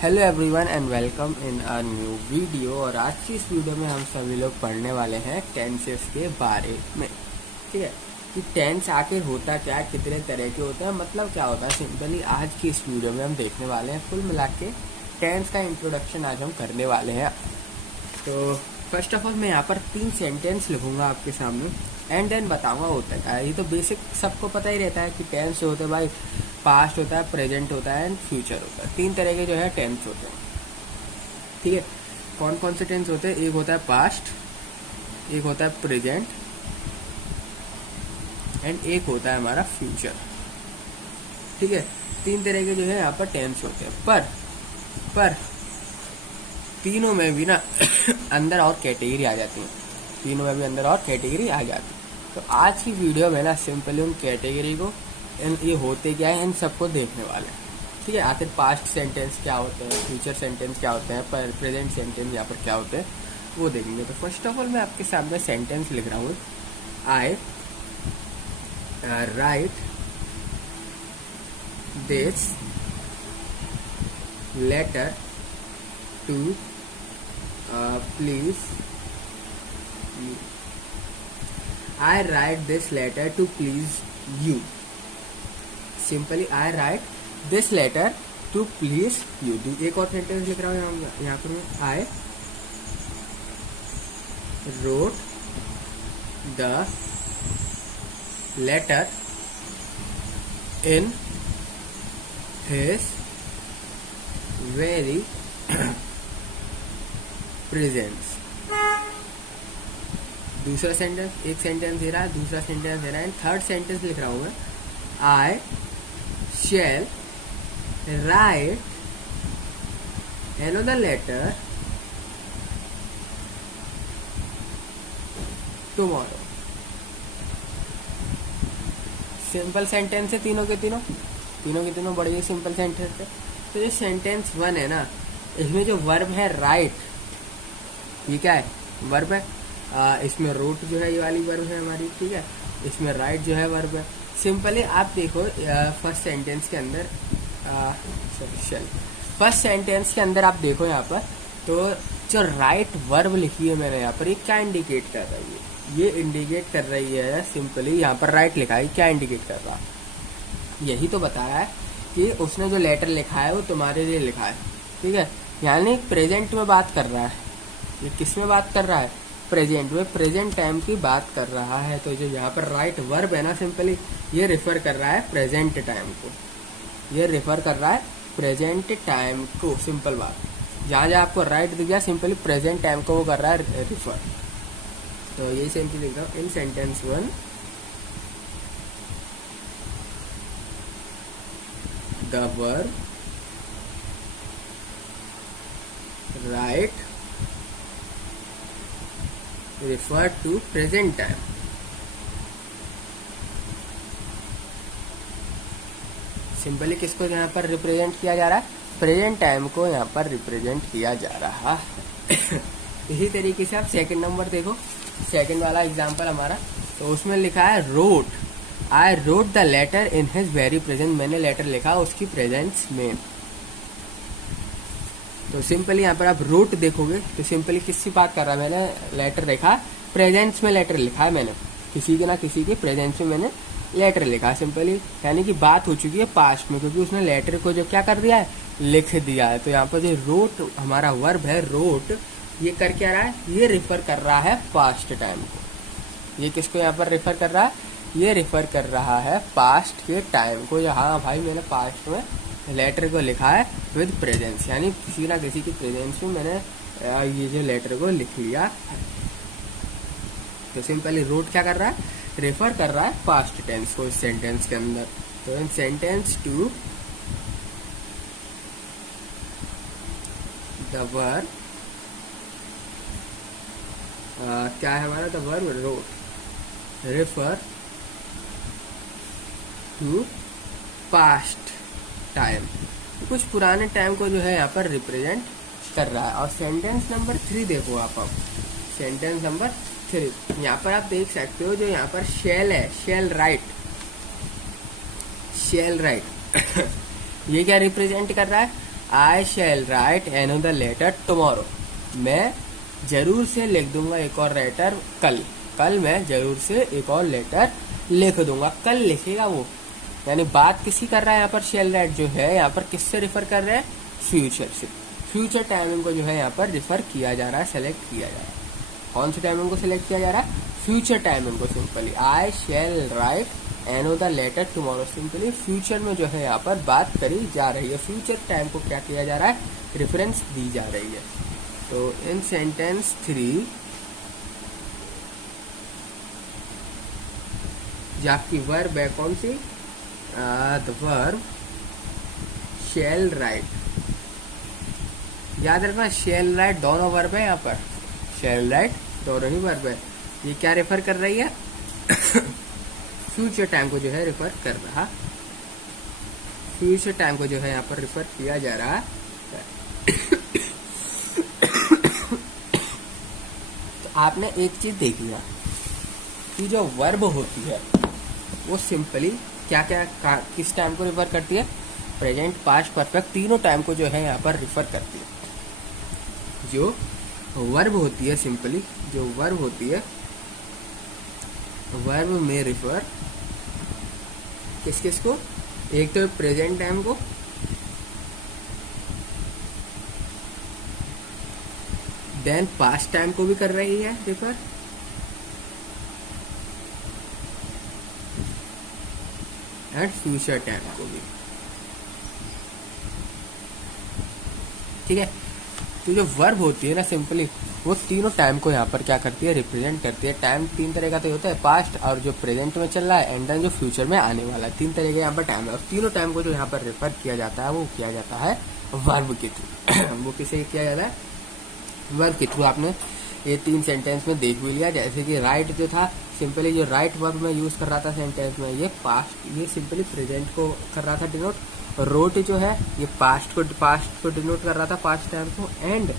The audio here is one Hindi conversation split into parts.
Hello everyone and welcome in a new video. और आज की इस वीडियो में हम सभी लोग पढ़ने वाले हैं टेंसेस के बारे में। ठीक है कि टेंस आखिर होता क्या है, कितने तरह के होते हैं, मतलब क्या होता है। सिंपली आज की इस वीडियो में हम देखने वाले हैं। कुल मिला के टेंस का इंट्रोडक्शन आज हम करने वाले हैं। तो फर्स्ट ऑफ ऑल मैं यहाँ पर 3 सेंटेंस लिखूंगा आपके सामने एंड देन बताऊंगा होता क्या है। ये तो बेसिक सबको पता ही रहता है कि टेंस जो होते हैं भाई, पास्ट होता है, प्रेजेंट होता है एंड फ्यूचर होता है। 3 तरह के जो है टेंस होते हैं। ठीक है, कौन कौन से टेंस होते हैं? एक होता है पास्ट, एक होता है प्रेजेंट एंड एक होता है हमारा फ्यूचर। ठीक है, 3 तरह के जो है यहाँ पर टेंस होते हैं। पर तीनों में भी ना अंदर और कैटेगरी आ जाती है। तीनों में भी अंदर और कैटेगरी आ जाती है। तो आज की वीडियो में ना सिंपली उन कैटेगरी को, ये होते क्या है, इन सबको देखने वाले हैं। ठीक है, आखिर पास्ट सेंटेंस क्या होते हैं, फ्यूचर सेंटेंस क्या होते हैं, पर प्रेजेंट सेंटेंस यहाँ पर क्या होते हैं, वो देखेंगे। तो फर्स्ट ऑफ ऑल मैं आपके सामने सेंटेंस लिख रहा हूँ। I write this letter to please I write this letter to please you. Simply I write this letter to please you. एक और सेंटेंस लिख रहा हूँ यहाँ पर मैं। I wrote the letter in his very presence. दूसरा सेंटेंस, एक सेंटेंस दे रहा है, दूसरा सेंटेंस दे रहा है, थर्ड सेंटेंस लिख रहा हूं मैं। I shall write another letter tomorrow. Simple sentence है तीनों के तीनों बड़े ही सिंपल सेंटेंस है। तो ये सेंटेंस 1 है ना, इसमें जो वर्ब है राइट, ये क्या है? वर्ब है। इसमें रोट जो है ये वाली वर्ब है हमारी। ठीक है, इसमें राइट जो है वर्ब है। सिंपली आप देखो फर्स्ट सेंटेंस के अंदर, फर्स्ट सेंटेंस के अंदर आप देखो यहाँ पर, तो जो राइट वर्ब लिखी है मैंने यहाँ पर, ये क्या इंडिकेट कर रही है? ये इंडिकेट कर रही है सिंपली, यहाँ पर राइट लिखा है, क्या इंडिकेट कर रहा है? यही तो बताया है कि उसने जो लेटर लिखा है वो तुम्हारे लिए लिखा है। ठीक है, यानी प्रेजेंट में बात कर रहा है। ये किस में बात कर रहा है? प्रेजेंट में, प्रेजेंट टाइम की बात कर रहा है। तो जो यहाँ पर राइट वर्ब है ना, सिंपली ये रिफर कर रहा है प्रेजेंट टाइम को। ये रिफर कर रहा है प्रेजेंट टाइम को। सिंपल बात, जहाँ जहाँ आपको राइट दिख गया, सिंपली प्रेजेंट टाइम को वो कर रहा है रिफर। तो यही सेंटेंस लिख रहा हूँ in sentence 1। The verb write refer to present time. Simply किसको यहाँ पर रिप्रेजेंट किया जा रहा है? प्रेजेंट टाइम को यहाँ पर रिप्रेजेंट किया जा रहा है। इसी तरीके से आप सेकंड नंबर देखो, सेकंड वाला एग्जांपल हमारा। तो उसमें लिखा है wrote, I wrote the letter in his very present. मैंने लेटर लिखा उसकी प्रेजेंस में। तो सिंपली यहाँ पर आप रोट देखोगे तो सिंपली किसकी बात कर रहा है? मैंने लेटर लिखा, प्रेजेंस में लेटर लिखा है मैंने, किसी के ना किसी के प्रेजेंस में मैंने लेटर लिखा। सिंपली यानी कि बात हो चुकी है पास्ट में, क्योंकि उसने लेटर को जो क्या कर दिया है, लिख दिया है। तो यहाँ पर जो रोट हमारा वर्ब है रोट, ये कर क्या रहा है? ये रिफर कर रहा है पास्ट टाइम को। ये किसको यहाँ पर रिफर कर रहा है? ये रिफर कर रहा है पास्ट के टाइम को। हाँ भाई, मैंने पास्ट में लेटर को लिखा है विद प्रेजेंस, यानी किसी ना किसी की प्रेजेंस में मैंने ये जो लेटर को लिख लिया है। तो सिंपली रोट क्या कर रहा है? रेफर कर रहा है पास्ट टेंस को इस सेंटेंस के अंदर। तो इन सेंटेंस 2 द वर्ब क्या है हमारा? The verb wrote refer to past time, कुछ पुराने टाइम को जो है यहाँ पर रिप्रेजेंट कर रहा है। और सेंटेंस नंबर 3 देखो आप अब, सेंटेंस नंबर 3 यहाँ पर आप देख सकते हो, जो यहाँ पर शेल है, शेल राइट, शेल राइट ये क्या रिप्रेजेंट कर रहा है? आई shall write another letter tomorrow, मैं जरूर से लिख दूंगा एक और लेटर कल, कल मैं जरूर से एक और लेटर लिख दूंगा, कल लिखेगा वो। यानी बात किसी कर रहा है यहाँ पर, शैल राइट जो है यहाँ पर किससे रिफर कर रहे हैं, फ्यूचर से। फ्यूचर टाइमिंग को जो है यहाँ पर रिफर किया जा रहा है, सेलेक्ट किया जा रहा है। कौन सी टाइमिंग को सिलेक्ट किया जा रहा है, फ्यूचर टाइमिंग को। Simply I shall write another letter tomorrow, simply future में जो है यहाँ पर बात करी जा रही है, फ्यूचर टाइम को क्या किया जा रहा है, रेफरेंस दी जा रही है। तो इन सेंटेंस 3 जो आपकी वर्ब है कौन सी, द वर्ब शैल राइट, याद रखना शैल राइट दोनों वर्ब है यहाँ पर, शैल राइट दोनों ही वर्ब है। ये क्या रेफर कर रही है, फ्यूचर टाइम को जो है रेफर कर रहा, फ्यूचर टाइम को जो है यहाँ पर रेफर किया जा रहा है। तो आपने एक चीज देख लिया कि जो वर्ब होती है वो सिंपली क्या क्या किस टाइम को रेफर करती है, प्रेजेंट, पास्ट, परफेक्ट, तीनों टाइम को जो है यहाँ पर रेफर करती है। जो वर्ब होती है सिंपली, जो वर्ब होती है, वर्ब में रेफर किस किस को, एक तो प्रेजेंट टाइम को, देन पास्ट टाइम को भी कर रही है रेफर, एंड फ्यूचर टाइम को भी। ठीक है, तो जो वर्ब होती है ना सिंपली वो तीनों टाइम को यहाँ पर क्या करती है, रिप्रेजेंट करती है। टाइम 3 तरह का तो होता है, पास्ट और जो प्रेजेंट में चल रहा है, एंड देन जो फ्यूचर में आने वाला है, 3 तरह के यहाँ पर टाइम है। और तीनों टाइम को जो यहाँ पर रेफर किया जाता है वो किया जाता है वर्ब के थ्रू। वो किसे किया जाता है, वर्ब के थ्रू। आपने ये 3 सेंटेंस में देख भी लिया, जैसे कि राइट जो था सिंपली जो राइट वर्ब में यूज कर रहा था सेंटेंस में, ये पास्ट, ये सिंपली प्रेजेंट को कर रहा था डिनोट। रोट जो है ये पास्ट को डिनोट कर रहा था, पास्ट टाइम को। एंड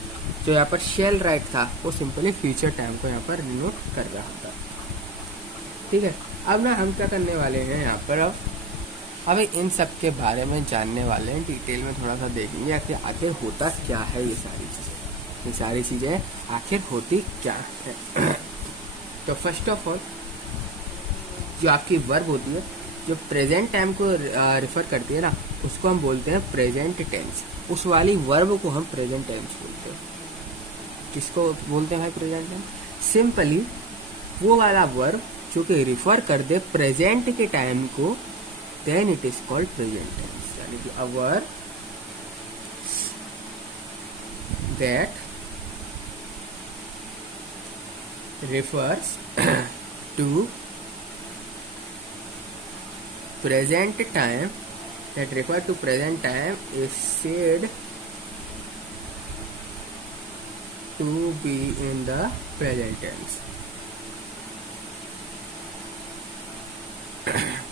जो यहाँ पर शेल राइट था वो सिंपली फ्यूचर टाइम को यहाँ पर डिनोट कर रहा था। ठीक है, अब ना हम क्या करने वाले हैं यहाँ पर, अब इन सब के बारे में जानने वाले हैं, डिटेल में थोड़ा सा देखेंगे कि आखिर होता क्या है, ये सारी चीजें आखिर होती क्या है। तो फर्स्ट ऑफ ऑल जो आपकी वर्ब होती है, जो प्रेजेंट टाइम को रिफर करती है ना, उसको हम बोलते हैं प्रेजेंट टेंस। उस वाली वर्ब को हम प्रेजेंट टेंस बोलते हैं। किसको बोलते हैं प्रेजेंट टेंस, सिंपली वो वाला वर्ब जो कि रिफर कर दे प्रेजेंट के टाइम को, then it is called present tense. यानी कि a verb that refers to present time, that refer to present time is said to be in the present tense।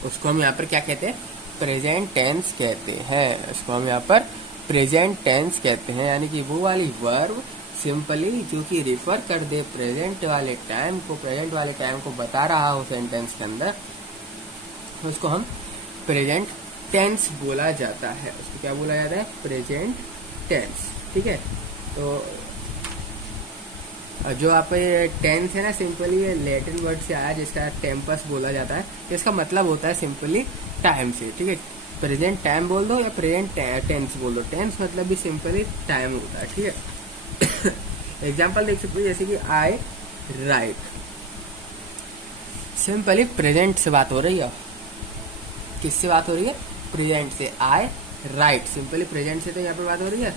उसको हम यहाँ पर क्या कहते हैं, प्रेजेंट टेंस कहते हैं। उसको हम यहाँ पर प्रेजेंट टेंस कहते हैं। यानी कि वो वाली वर्ब सिंपली जो कि रिफर कर दे प्रेजेंट वाले टाइम को, प्रेजेंट वाले टाइम को बता रहा हो सेंटेंस के अंदर, उसको हम प्रेजेंट टेंस बोला जाता है। उसको क्या बोला जाता है, प्रेजेंट टेंस। ठीक है, तो जो आप ये टेंस है ना, सिंपली ये लैटिन वर्ड से आया जिसका टेम्पस बोला जाता है। इसका मतलब होता है सिंपली टाइम से। ठीक है, प्रेजेंट टाइम बोल दो या प्रेजेंट टेंस बोल दो, टेंस मतलब भी सिंपली टाइम होता है। ठीक है, एग्जाम्पल देख सकते हो, जैसे कि आई राइट, सिंपली प्रेजेंट से बात हो रही है। किससे बात हो रही है, प्रेजेंट से। आई राइट, सिंपली प्रेजेंट से तो यहाँ पे बात हो रही है।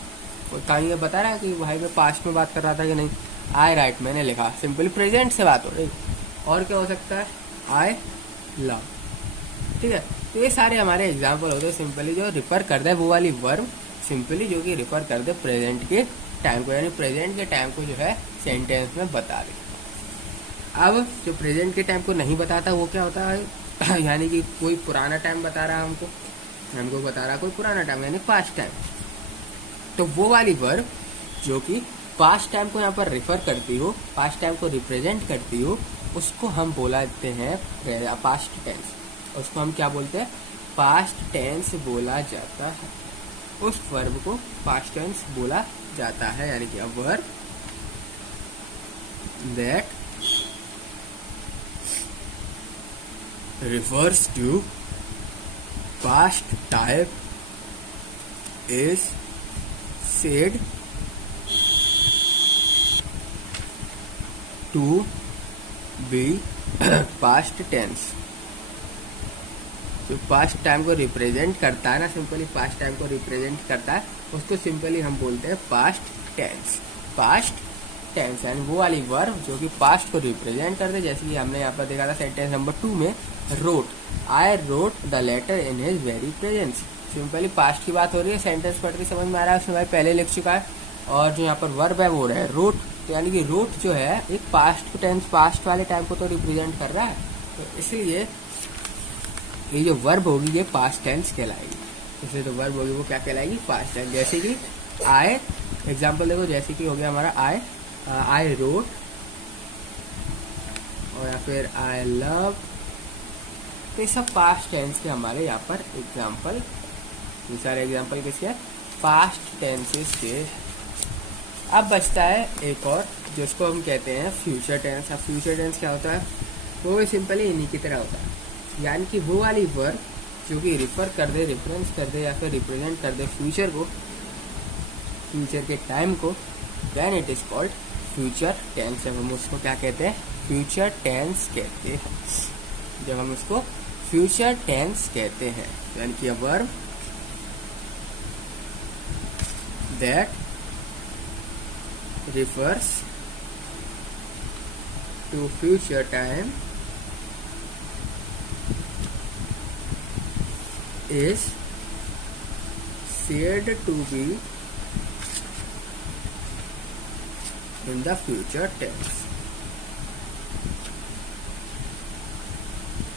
कहीं ये बता रहा है कि भाई मैं पास्ट में बात कर रहा था कि नहीं, आई राइट मैंने लिखा, सिंपली प्रेजेंट से बात हो रही। और क्या हो सकता है, आई लव। ठीक है, तो ये सारे हमारे एग्जाम्पल होते हैं सिंपली जो रिफर करता है वो वाली वर्ब, सिंपली जो कि रिफर करते हैं प्रेजेंट के टाइम को, यानी प्रेजेंट के टाइम को जो है सेंटेंस में बता दे। अब जो प्रेजेंट के टाइम को नहीं बताता वो क्या होता है, यानी कि कोई पुराना टाइम बता रहा है हमको बता रहा है कोई पुराना टाइम, यानी पास्ट टाइम। तो वो वाली वर्ब जो कि पास्ट टाइम को यहाँ पर रिफर करती हो, पास्ट टाइम को रिप्रेजेंट करती हो, उसको हम बोलाते हैं पास्ट टेंस। उसको हम क्या बोलते हैं, पास्ट टेंस बोला जाता है। उस वर्ब को पास्ट टेंस बोला जाता है, यानी कि a verb that refers to past time is said to be past tense। जो पास्ट टाइम को रिप्रेजेंट करता है ना, सिंपली पास्ट टाइम को रिप्रेजेंट करता है, उसको सिंपली हम बोलते हैं पास्ट टेंस। पास्ट टेंस यानी वो वाली वर्ब जो कि पास्ट को रिप्रेजेंट करते हैं, जैसे कि हमने यहाँ पर देखा था सेंटेंस नंबर 2 में, wrote, I wrote the letter in his very presence. Simply past की बात हो रही है, सेंटेंस पढ़ के समझ में आ रहा है उसने भाई पहले लिख चुका है, और जो यहाँ पर वर्ब है वो रहा है रोट, तो यानी कि रोट जो है एक पास्ट टेंस, पास्ट वाले टाइम को तो रिप्रेजेंट कर रहा है, तो इसलिए ये जो वर्ब होगी ये पास्ट टेंस कहलाएगी। इसलिए जो वर्ब होगी वो क्या कहलाएगी, पास्ट टेंस। जैसे कि आई, एग्जाम्पल देखो, जैसे कि हो गया हमारा आई रोट, और या फिर आई लव, तो ये सब पास्ट टेंस के हमारे यहाँ पर एग्जाम्पल, ये सारे एग्जाम्पल किसके, पास्ट टेंसेस के। अब बचता है एक और जिसको हम कहते हैं फ्यूचर टेंस। अब फ्यूचर टेंस क्या होता है, वो भी सिंपली इन्हीं की तरह होता है, यानी कि वो वाली वर्ब जो कि रिफर कर दे, रेफरेंस कर दे या फिर रिप्रेजेंट कर दे फ्यूचर को, फ्यूचर के टाइम को, then it is called future tense. जब हम उसको क्या कहते हैं, फ्यूचर टेंस कहते हैं। जब हम उसको फ्यूचर टेंस कहते हैं, यानी कि a verb that refers to future time is said to be in the future tense।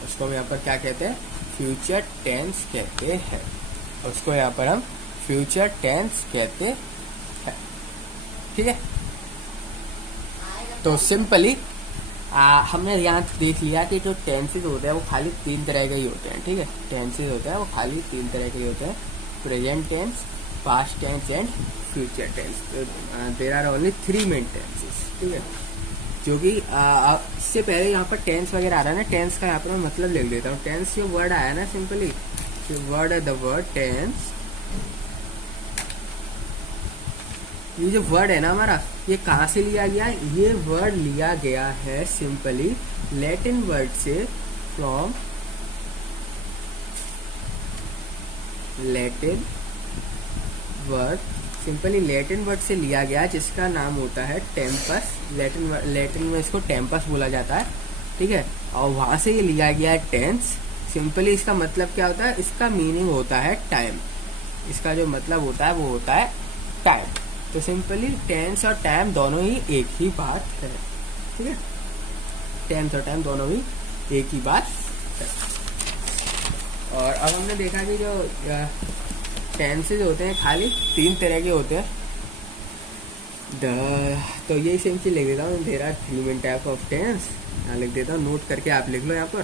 उसको हम यहाँ पर क्या कहते हैं, फ्यूचर टेंस कहते हैं। उसको यहाँ पर हम फ्यूचर टेंस कहते हैं, ठीक है। तो सिंपली हमने यहाँ देख लिया कि जो टेंसेज होते हैं वो खाली 3 तरह के ही होते हैं, ठीक है। टेंसेज होते हैं वो खाली 3 तरह के ही होते हैं, present tense, past tense and future tense. There are only 3 main tenses, ठीक है। जो कि इससे पहले यहाँ पर टेंस वगैरह आ रहा है ना, टेंस का यहाँ पर मैं मतलब लिख देता हूँ। टेंस जो वर्ड आया ना, सिंपली वर्ड है द वर्ड टेंस, ये जो वर्ड है ना हमारा, ये कहाँ से लिया गया है, ये वर्ड लिया गया है सिंपली लैटिन वर्ड से, from Latin word, simply Latin word से लिया गया जिसका नाम होता है टेम्पस। लैटिन में इसको टेम्पस बोला जाता है, ठीक है। और वहां से ये लिया गया है टेंस। सिंपली इसका मतलब क्या होता है, इसका मीनिंग होता है टाइम। इसका जो मतलब होता है वो होता है टाइम। तो सिंपली टेंस और टाइम दोनों ही एक ही बात है, ठीक है। टेंस और टाइम दोनों ही एक ही बात है। और अब हमने देखा कि जो टेंसेज होते हैं खाली 3 तरह के होते हैं। तो ये सिंपली लिख देता हूँ, there are 3 main type of tense. यहाँ लिख देता हूँ, नोट करके आप लिख लो यहाँ पर,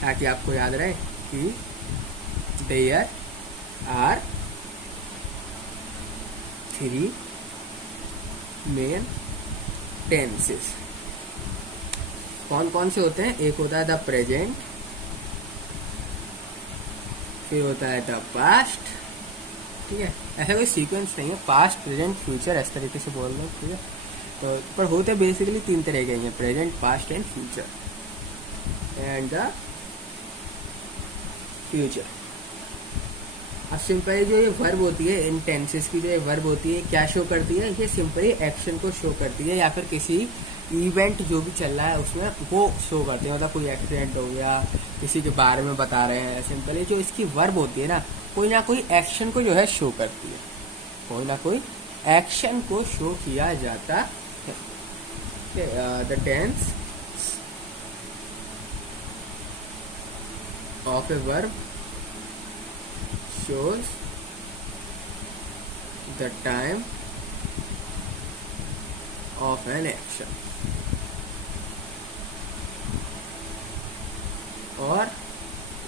ताकि आपको याद रहे कि देयर आर 3 मेन टेंसेस। कौन कौन से होते हैं, एक होता है द प्रेजेंट, फिर होता है द पास्ट, ठीक है। ऐसा कोई सीक्वेंस नहीं है, पास्ट प्रेजेंट फ्यूचर इस तरीके से बोल लो, ठीक है। तो पर होते बेसिकली 3 तरह के हैं, present, past and future, and the future. अब सिंपली जो ये वर्ब होती है, इन टेंसेस की जो ये वर्ब होती है क्या शो करती है, ये सिंपली एक्शन को शो करती है, या फिर किसी इवेंट जो भी चल रहा है उसमें वो शो करती है। मतलब कोई एक्सीडेंट हो गया, किसी के बारे में बता रहे हैं, सिंपली जो इसकी वर्ब होती है ना कोई एक्शन को जो है शो करती है, कोई ना कोई एक्शन को शो किया जाता है। The tense of a verb shows the time of an action। और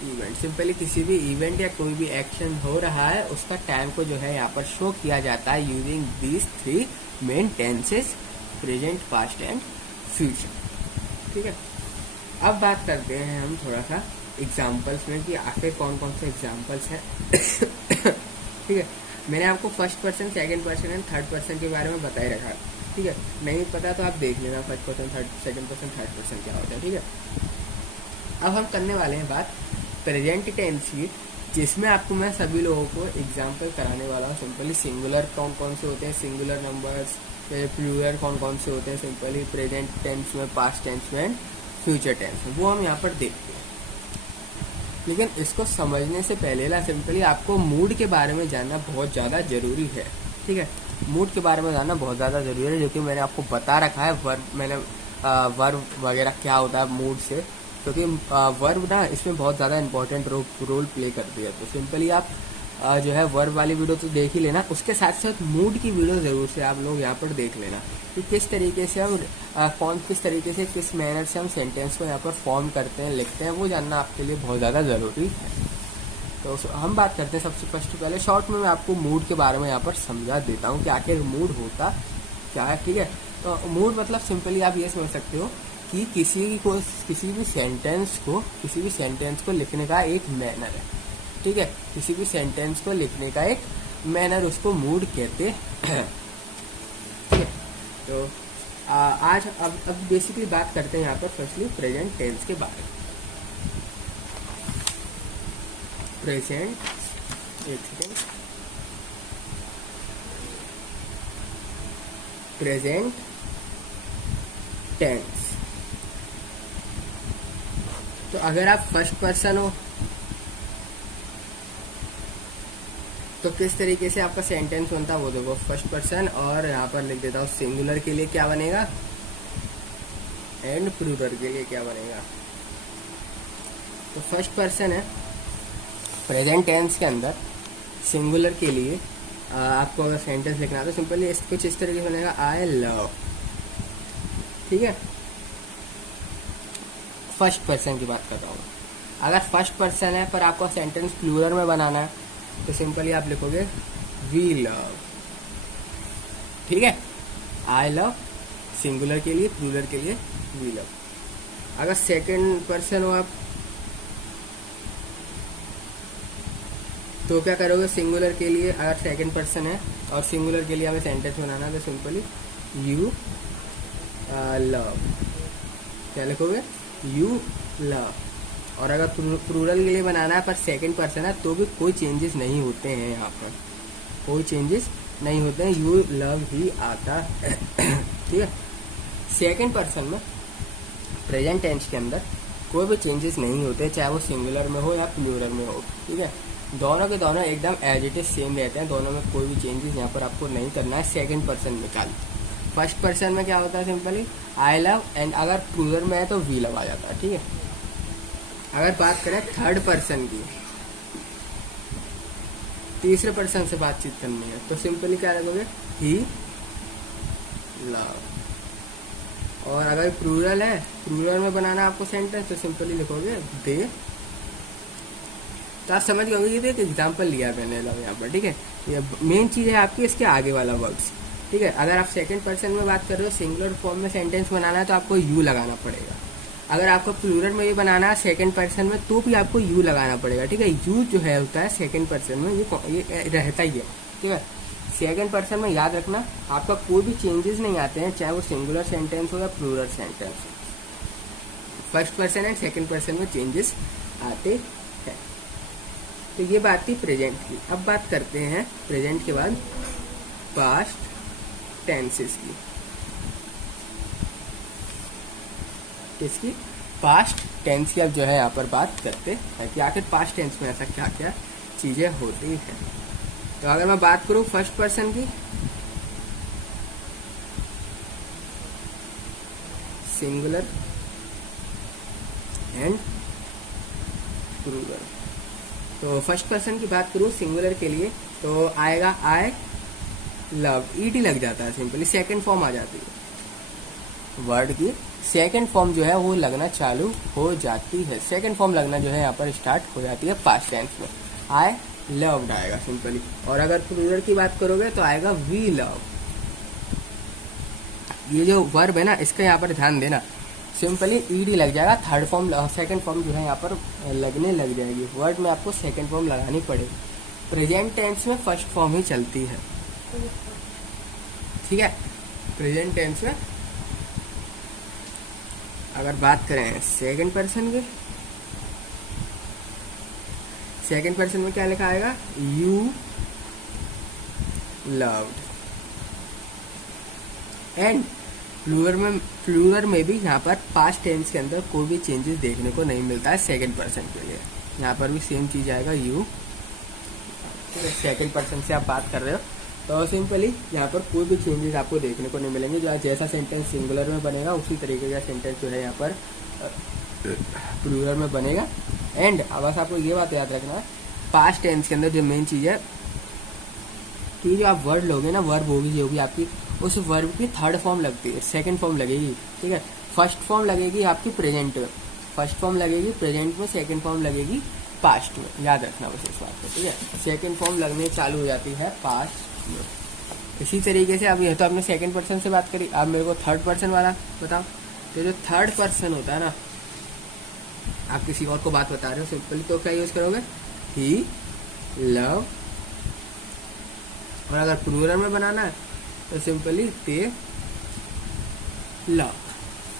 इवेंट सिंपली किसी भी इवेंट या कोई भी एक्शन हो रहा है उसका टाइम को जो है यहाँ पर शो किया जाता है using these 3 main tenses, present, past and future. ठीक है, अब बात करते हैं हम थोड़ा सा एग्जाम्पल्स में कि आखिर कौन कौन से एग्जाम्पल्स हैं। ठीक है, मैंने आपको first person, second person and third person के बारे में बताए रखा। ठीक है, नहीं पता तो आप देख लेना first person, second person, third person क्या होता है। ठीक है, अब हम करने वाले हैं बात प्रेजेंट टेंस की, जिसमें आपको मैं सभी लोगों को एग्जाम्पल कराने वाला हूँ। सिंपली सिंगुलर कौन कौन से होते हैं, सिंगुलर नंबर्स, प्लूरल कौन कौन से होते हैं, सिंपली प्रेजेंट टेंस में, पास्ट टेंस में, फ्यूचर टेंस में, वो हम यहाँ पर देखते हैं। लेकिन इसको समझने से पहले ना सिंपली आपको मूड के बारे में जानना बहुत ज़्यादा ज़रूरी है। ठीक है, मूड के बारे में जानना बहुत ज़्यादा ज़रूरी है, जो कि मैंने आपको बता रखा है। वर्ब वगैरह क्या होता है मूड से, क्योंकि वर्ब ना इसमें बहुत ज़्यादा इंपॉर्टेंट रोल प्ले करती है। तो सिंपली आप जो है वर्ब वाली वीडियो तो देख ही लेना, उसके साथ साथ मूड की वीडियो ज़रूर से आप लोग यहाँ पर देख लेना कि किस तरीके से हम किस तरीके से, किस मैनर से हम सेंटेंस को यहाँ पर फॉर्म करते हैं, लिखते हैं, वो जानना आपके लिए बहुत ज़्यादा ज़रूरी है। तो हम बात करते हैं सबसे फर्स्ट पहले शॉर्ट में मैं आपको मूड के बारे में यहाँ पर समझा देता हूँ कि आखिर मूड होता क्या है। ठीक है, तो मूड मतलब सिंपली आप ये समझ सकते हो कि किसी भी सेंटेंस को लिखने का एक मैनर है। ठीक है, किसी भी सेंटेंस को लिखने का एक मैनर, उसको मूड कहते हैं। ठीक है, तो आज अब बेसिकली बात करते हैं यहाँ पर फर्स्टली प्रेजेंट टेंस के बारे में। प्रेजेंट टेंस, तो अगर आप फर्स्ट पर्सन हो तो किस तरीके से आपका सेंटेंस बनता है वो देखो। फर्स्ट पर्सन, और यहाँ पर लिख देता हूँ सिंगुलर के लिए क्या बनेगा एंड प्लूरल के लिए क्या बनेगा। तो फर्स्ट पर्सन है प्रेजेंट टेंस के अंदर, सिंगुलर के लिए आपको अगर सेंटेंस लिखना है तो सिंपली कुछ इस तरीके से बनेगा, आई लव। ठीक है, फर्स्ट पर्सन की बात कर रहा हूँ। अगर फर्स्ट पर्सन है पर आपको सेंटेंस प्लूरल में बनाना है तो सिंपली आप लिखोगे वी लव। ठीक है, आई लव सिंगुलर के लिए, प्लूरल के लिए वी लव। अगर सेकंड पर्सन हो आप तो क्या करोगे, सिंगुलर के लिए अगर सेकंड पर्सन है और सिंगुलर के लिए हमें सेंटेंस बनाना है तो सिंपली यू लव, क्या लिखोगे, यू लव। और अगर प्लूरल के लिए बनाना है पर सेकंड पर्सन है तो भी कोई चेंजेस नहीं होते हैं, यहाँ पर कोई चेंजेस नहीं होते हैं, यू लव ही आता है। ठीक है, सेकंड पर्सन में प्रेजेंट टेंस के अंदर कोई भी चेंजेस नहीं होते, चाहे वो सिंगुलर में हो या प्लूरल में हो। ठीक है, दोनों के दोनों एकदम एज इट इज सेम रहते हैं, दोनों में कोई भी चेंजेस यहाँ पर आपको नहीं करना है सेकंड पर्सन में। फर्स्ट पर्सन में क्या होता है, सिंपली आई लव, एंड अगर प्लूरल में है तो वी लव आ जाता है। ठीक है, अगर बात करें थर्ड पर्सन की, तीसरे पर्सन से बातचीत करनी है तो सिंपली क्या लगोगे, ही लव। और अगर प्लूरल है, प्लूरल में बनाना आपको सेंटेंस तो सिंपली लिखोगे दे। तो आप समझ गए कि एक एग्जाम्पल लिया मैंने लव यहाँ पर। ठीक है, ये मेन चीज़ है आपकी इसके आगे वाला वर्ड्स। ठीक है, अगर आप सेकंड पर्सन में बात कर रहे हो, सिंगुलर फॉर्म में सेंटेंस बनाना है तो आपको यू लगाना पड़ेगा। अगर आपको प्लूरल में ये बनाना है सेकंड पर्सन में तो भी आपको यू लगाना पड़ेगा। ठीक है, यू जो है होता है सेकंड पर्सन में, ये रहता ही है। ठीक है, सेकंड पर्सन में याद रखना आपका कोई भी चेंजेस नहीं आते हैं, चाहे वो सिंगुलर सेंटेंस हो या प्लूरल सेंटेंस हो। First person and second person में चेंजेस आते हैं। तो ये बात थी प्रेजेंट की। अब बात करते हैं प्रेजेंट के बाद पास्ट टेंसेस की। किसकी, पास्ट टेंस की। अब जो है यहाँ पर बात करते हैं कि आखिर पास्ट टेंस में ऐसा क्या क्या चीजें होती हैं। तो अगर मैं बात करूं फर्स्ट पर्सन की, सिंगुलर एंड प्लूरल। तो फर्स्ट पर्सन की बात करूं सिंगुलर के लिए तो आएगा आई लव, ईडी लग जाता है, सिंपली सेकंड फॉर्म आ जाती है वर्ड की, सेकंड फॉर्म जो है वो लगना चालू हो जाती है। सेकंड फॉर्म लगना जो है यहाँ पर स्टार्ट हो जाती है पास्ट टेंस में। आई लव्ड आएगा सिंपली। और अगर प्लूरल की बात करोगे तो आएगा वी लव। ये जो वर्ब है ना, इसका यहाँ पर ध्यान देना, सिंपली ईडी लग जाएगा। थर्ड फॉर्म सेकंड फॉर्म जो है यहाँ पर लगने लग जाएगी। वर्ड में आपको सेकंड फॉर्म लगानी पड़ेगी। प्रेजेंट टेंस में फर्स्ट फॉर्म ही चलती है, ठीक है। प्रेजेंट टेंस में अगर बात करें सेकंड पर्सन की, सेकंड पर्सन में क्या लिखा आएगा, यू लव्ड। एंड प्लूरल में भी यहाँ पर पास्ट टेंस के अंदर कोई भी चेंजेस देखने को नहीं मिलता है सेकंड पर्सन के लिए। यहाँ पर भी सेम चीज आएगा यू। सेकंड पर्सन से आप बात कर रहे हो तो सिंपली यहाँ पर कोई भी चेंजेस आपको देखने को नहीं मिलेंगे। जो जैसा सेंटेंस सिंगुलर में बनेगा उसी तरीके का सेंटेंस जो है यहाँ पर प्लूरल में बनेगा। एंड बस आपको ये बात याद रखना है, पास्ट टेंस के अंदर जो मेन चीज है कि जो आप वर्ड लोगे ना, वर्ब होगी जो होगी आपकी, उस वर्ब की थर्ड फॉर्म लगती है, सेकंड फॉर्म लगेगी, ठीक है। फर्स्ट फॉर्म लगेगी आपकी प्रेजेंट में, फर्स्ट फॉर्म लगेगी प्रेजेंट में, सेकंड फॉर्म लगेगी पास्ट में। याद रखना बस इस बात को, ठीक है। सेकंड फॉर्म लगने चालू हो जाती है पास्ट में। इसी तरीके से अब ये तो आपने सेकंड पर्सन से बात करी, अब मेरे को थर्ड पर्सन वाला बताओ। तो जो थर्ड पर्सन होता है ना, आप किसी और को बात बता रहे हो सिंपली, तो क्या यूज करोगे, ही लव। और अगर प्लूरल में बनाना है तो सिंपली दे लव।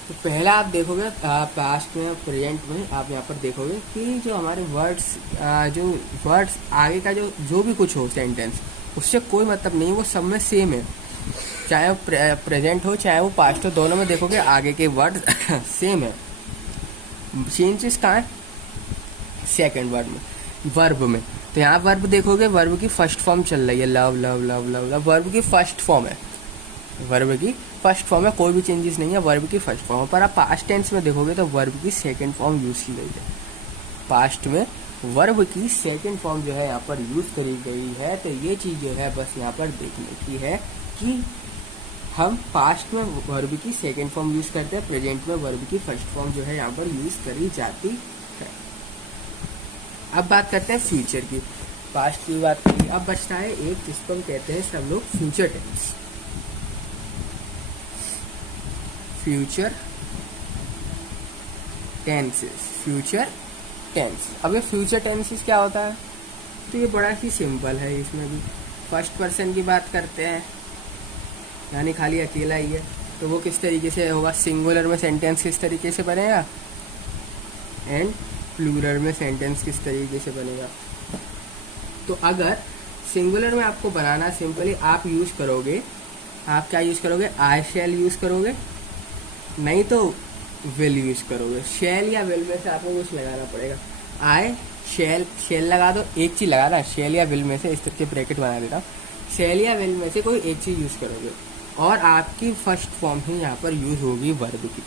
तो पहला आप देखोगे पास्ट में प्रेजेंट में, आप यहाँ पर देखोगे कि जो हमारे वर्ड्स आगे का जो भी कुछ हो सेंटेंस, उससे कोई मतलब नहीं, वो सब में सेम है। चाहे वो प्रेजेंट हो चाहे वो पास्ट हो, दोनों में देखोगे आगे के वर्ड सेम है। चेंजेस कहाँ है, सेकंड वर्ड में, वर्ब में। तो यहाँ वर्ब देखोगे, वर्ब की फर्स्ट फॉर्म चल रही है, love love love love love, verb की फर्स्ट फॉर्म है, वर्ब की फर्स्ट फॉर्म है, कोई भी चेंजेस नहीं है, वर्ब की फर्स्ट फॉर्म। पर आप पास्ट टेंस में देखोगे तो वर्ब की सेकंड फॉर्म यूज की गई है। पास्ट में वर्ब की सेकंड फॉर्म जो है यहाँ पर यूज करी गई है। तो ये चीज जो है बस यहाँ पर देखने की है कि हम पास्ट में वर्ब की सेकंड फॉर्म यूज करते हैं, प्रेजेंट में वर्ब की फर्स्ट फॉर्म जो है यहाँ पर यूज करी जाती है। अब बात करते हैं फ्यूचर की। पास्ट की बात करी, अब बचता है एक जिसको हम कहते हैं सब लोग future tense. Future tenses, future tense. अब ये फ्यूचर टेंसेस क्या होता है, तो ये बड़ा ही सिंपल है। इसमें भी फर्स्ट पर्सन की बात करते हैं, यानी खाली अकेला ही है, तो वो किस तरीके से होगा, सिंगुलर में सेंटेंस किस तरीके से बनेगा, एंड प्लूरल में सेंटेंस किस तरीके से बनेगा। तो अगर सिंगुलर में आपको बनाना, सिंपली आप यूज करोगे, आप क्या यूज करोगे, आई शैल यूज करोगे, नहीं तो विल यूज करोगे। शैल या विल में से आपको कुछ लगाना पड़ेगा। आई शैल लगा दो, एक चीज लगाना, शैल या विल में से, इस तरह के ब्रैकेट बना देता हूँ, शैल या विल में से कोई एक चीज यूज करोगे और आपकी फर्स्ट फॉर्म ही यहाँ पर यूज होगी वर्ब की।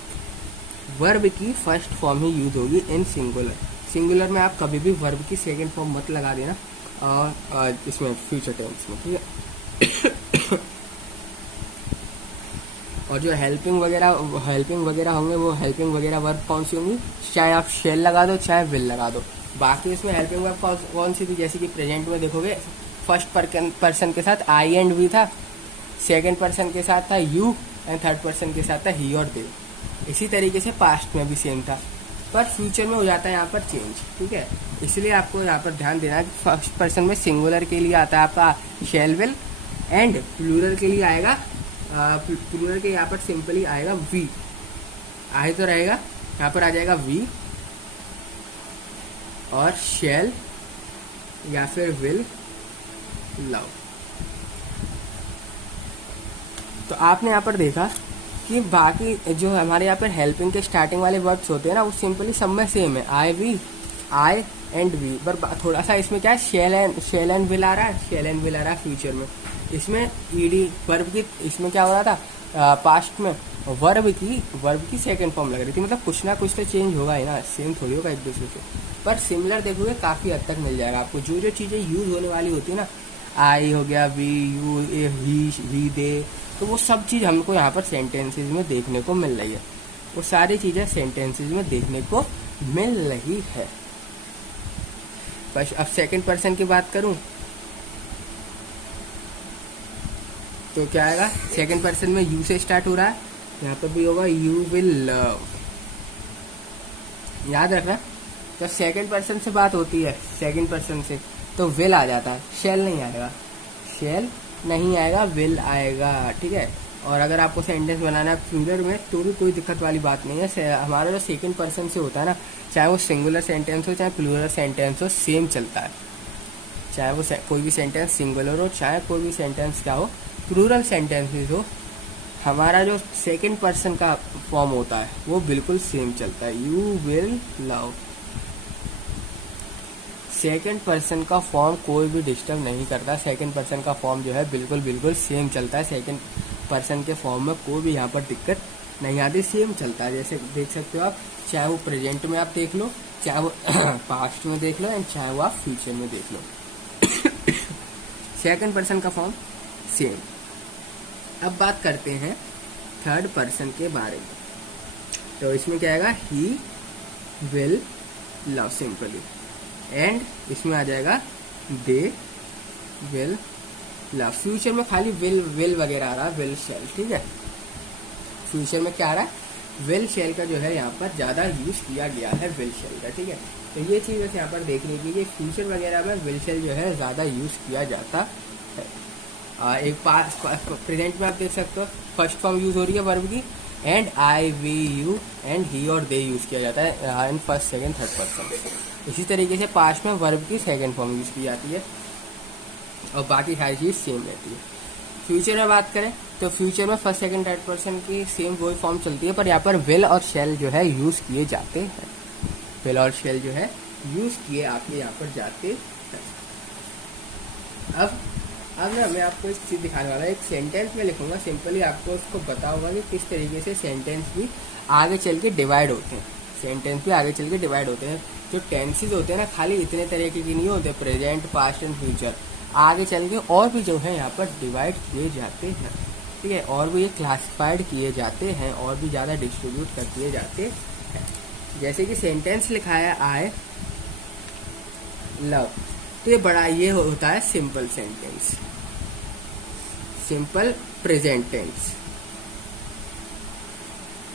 वर्ब की फर्स्ट फॉर्म ही यूज होगी इन सिंगुलर। सिंगुलर में आप कभी भी वर्ब की सेकंड फॉर्म मत लगा देना, और इसमें फ्यूचर टेंस में, ठीक है। और जो हेल्पिंग वगैरह होंगे, वो हेल्पिंग वगैरह वर्ब कौन सी होंगी, चाहे आप शेल लगा दो चाहे विल लगा दो। बाकी इसमें हेल्पिंग वर्ब कौन सी थी, जैसे कि प्रेजेंट में देखोगे फर्स्ट पर्सन के साथ आई एंड वी था, सेकंड पर्सन के साथ था यू, एंड थर्ड पर्सन के साथ था ही और दे। इसी तरीके से पास्ट में भी सेम था, पर फ्यूचर में हो जाता है यहाँ पर चेंज, ठीक है। इसलिए आपको यहाँ पर ध्यान देना है कि फर्स्ट पर्सन में सिंगुलर के लिए आता है आपका शेल विल, एंड प्लूरल के लिए आएगा, प्लूरल के यहाँ पर सिंपली आएगा वी। आई तो रहेगा, यहाँ पर आ जाएगा वी और शेल या फिर विल लव। तो आपने यहाँ पर देखा कि बाकी जो हमारे यहाँ पर हेल्पिंग के स्टार्टिंग वाले वर्ड्स होते हैं ना, वो सिंपली सब में सेम है, आई एंड वी। पर थोड़ा सा इसमें क्या है, शेल एंड विल आ रहा है, शेल एंड विल आ रहा है फ्यूचर में। इसमें ईडी वर्ब की, इसमें क्या हो रहा था, पास्ट में वर्ब की सेकंड फॉर्म लग रही थी। मतलब कुछ ना कुछ तो चेंज होगा ही ना, सेम थोड़ी होगा एक दूसरे से, पर सिमिलर देखोगे काफी हद तक मिल जाएगा आपको। जो जो चीजें यूज होने वाली होती है ना, आई हो गया, वी, यू, ही, दे, तो वो सब चीज हमको यहाँ पर सेंटेंसेस में देखने को मिल रही है। वो सारी चीजें सेंटेंसेस में देखने को मिल रही है। बस अब सेकंड पर्सन की बात करूं तो क्या आएगा, सेकंड पर्सन में यू से स्टार्ट हो रहा है, यहाँ पर भी होगा यू विल लव। याद रखना, जब सेकंड पर्सन से बात होती है सेकंड पर्सन से तो विल आ जाता है, शेल नहीं आएगा, शेल नहीं आएगा, विल आएगा, ठीक है। और अगर आपको सेंटेंस बनाना है फ्यूचर में तो भी कोई दिक्कत वाली बात नहीं है। हमारा जो सेकंड पर्सन से होता है ना, चाहे वो सिंगुलर सेंटेंस हो चाहे प्लूरल सेंटेंस हो, सेम चलता है। चाहे वो कोई भी सेंटेंस सिंगुलर हो चाहे कोई भी सेंटेंस क्या हो प्लूरल सेंटेंसेस हो, हमारा जो सेकंड पर्सन का फॉर्म होता है वो बिल्कुल सेम चलता है, you will love. Second person का फॉर्म कोई भी डिस्टर्ब नहीं करता, सेकंड पर्सन का फॉर्म जो है बिल्कुल सेम चलता है। सेकंड पर्सन के फॉर्म में कोई भी यहाँ पर दिक्कत नहीं आती, सेम चलता है। जैसे देख सकते हो आप, चाहे वो प्रेजेंट में आप देख लो, चाहे वो पास्ट में देख लो, एंड चाहे वो आप फ्यूचर में देख लो, सेकंड पर्सन का फॉर्म सेम। अब बात करते हैं थर्ड पर्सन के बारे में, तो इसमें क्या आएगा, he will love simply, and इसमें आ जाएगा दे विल लव। फ्यूचर में खाली विल वगैरह आ रहा है, विल शेल, ठीक है। फ्यूचर में क्या आ रहा है, विल शेल का जो है यहाँ पर ज्यादा यूज किया गया है, विल शेल का, ठीक है। तो ये चीज यहाँ पर देख लीजिए कि फ्यूचर वगैरह में विल शेल जो है ज्यादा यूज किया जाता है। एक प्रेजेंट में आप देख सकते हो फर्स्ट फॉर्म यूज हो रही है वर्ब की, and I we you and he और दे यूज किया जाता है in first second third person. इसी तरीके से पास्ट में वर्ब की सेकंड फॉर्म यूज की जाती है और बाकी सारी चीज सेम रहती है। फ्यूचर में बात करें तो फ्यूचर में फर्स्ट सेकंड थर्ड पर्सन की सेम वही फॉर्म चलती है, पर यहाँ पर विल और शेल जो है यूज किए जाते हैं, विल और शेल जो है यूज किए आपके यहाँ पर जाते हैं। अब ना मैं आपको एक चीज दिखाने वाला, एक सेंटेंस में लिखूंगा, सिंपली आपको उसको पता होगा कि किस तरीके से सेंटेंस भी आगे चल के डिवाइड होते हैं, सेंटेंस भी आगे चल के डिवाइड होते हैं। जो टेंसेज होते हैं ना, खाली इतने तरीके की नहीं होते, प्रेजेंट पास्ट एंड फ्यूचर, आगे चल के और भी जो है यहाँ पर डिवाइड किए जाते हैं, ठीक है, और भी ये क्लासिफाइड किए जाते हैं और भी ज़्यादा डिस्ट्रीब्यूट कर दिए जाते हैं। जैसे कि सेंटेंस लिखा है आई लव, तो ये बड़ा ये होता है simple sentence, simple present tense.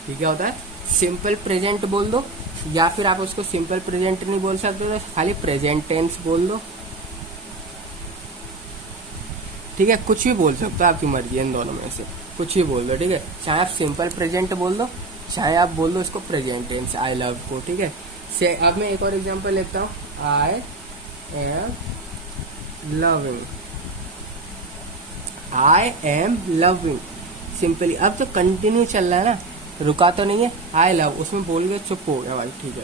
ये क्या होता है, सिंपल प्रेजेंट बोल दो, या फिर आप उसको सिंपल प्रेजेंट नहीं बोल सकते तो खाली प्रेजेंट टेंस बोल दो, ठीक है। कुछ भी बोल सकते हो, आपकी मर्जी है, इन दोनों में से कुछ भी बोल दो, ठीक है। चाहे आप सिंपल प्रेजेंट बोल दो, चाहे आप बोल दो इसको प्रेजेंट टेंस आई लव को, ठीक है। अब मैं एक और एग्जांपल लेता हूँ, I am loving, I am loving, simply. अब तो कंटिन्यू चल रहा है ना, रुका तो नहीं है, आई लव उसमें बोल के चुप हो गया भाई, ठीक है।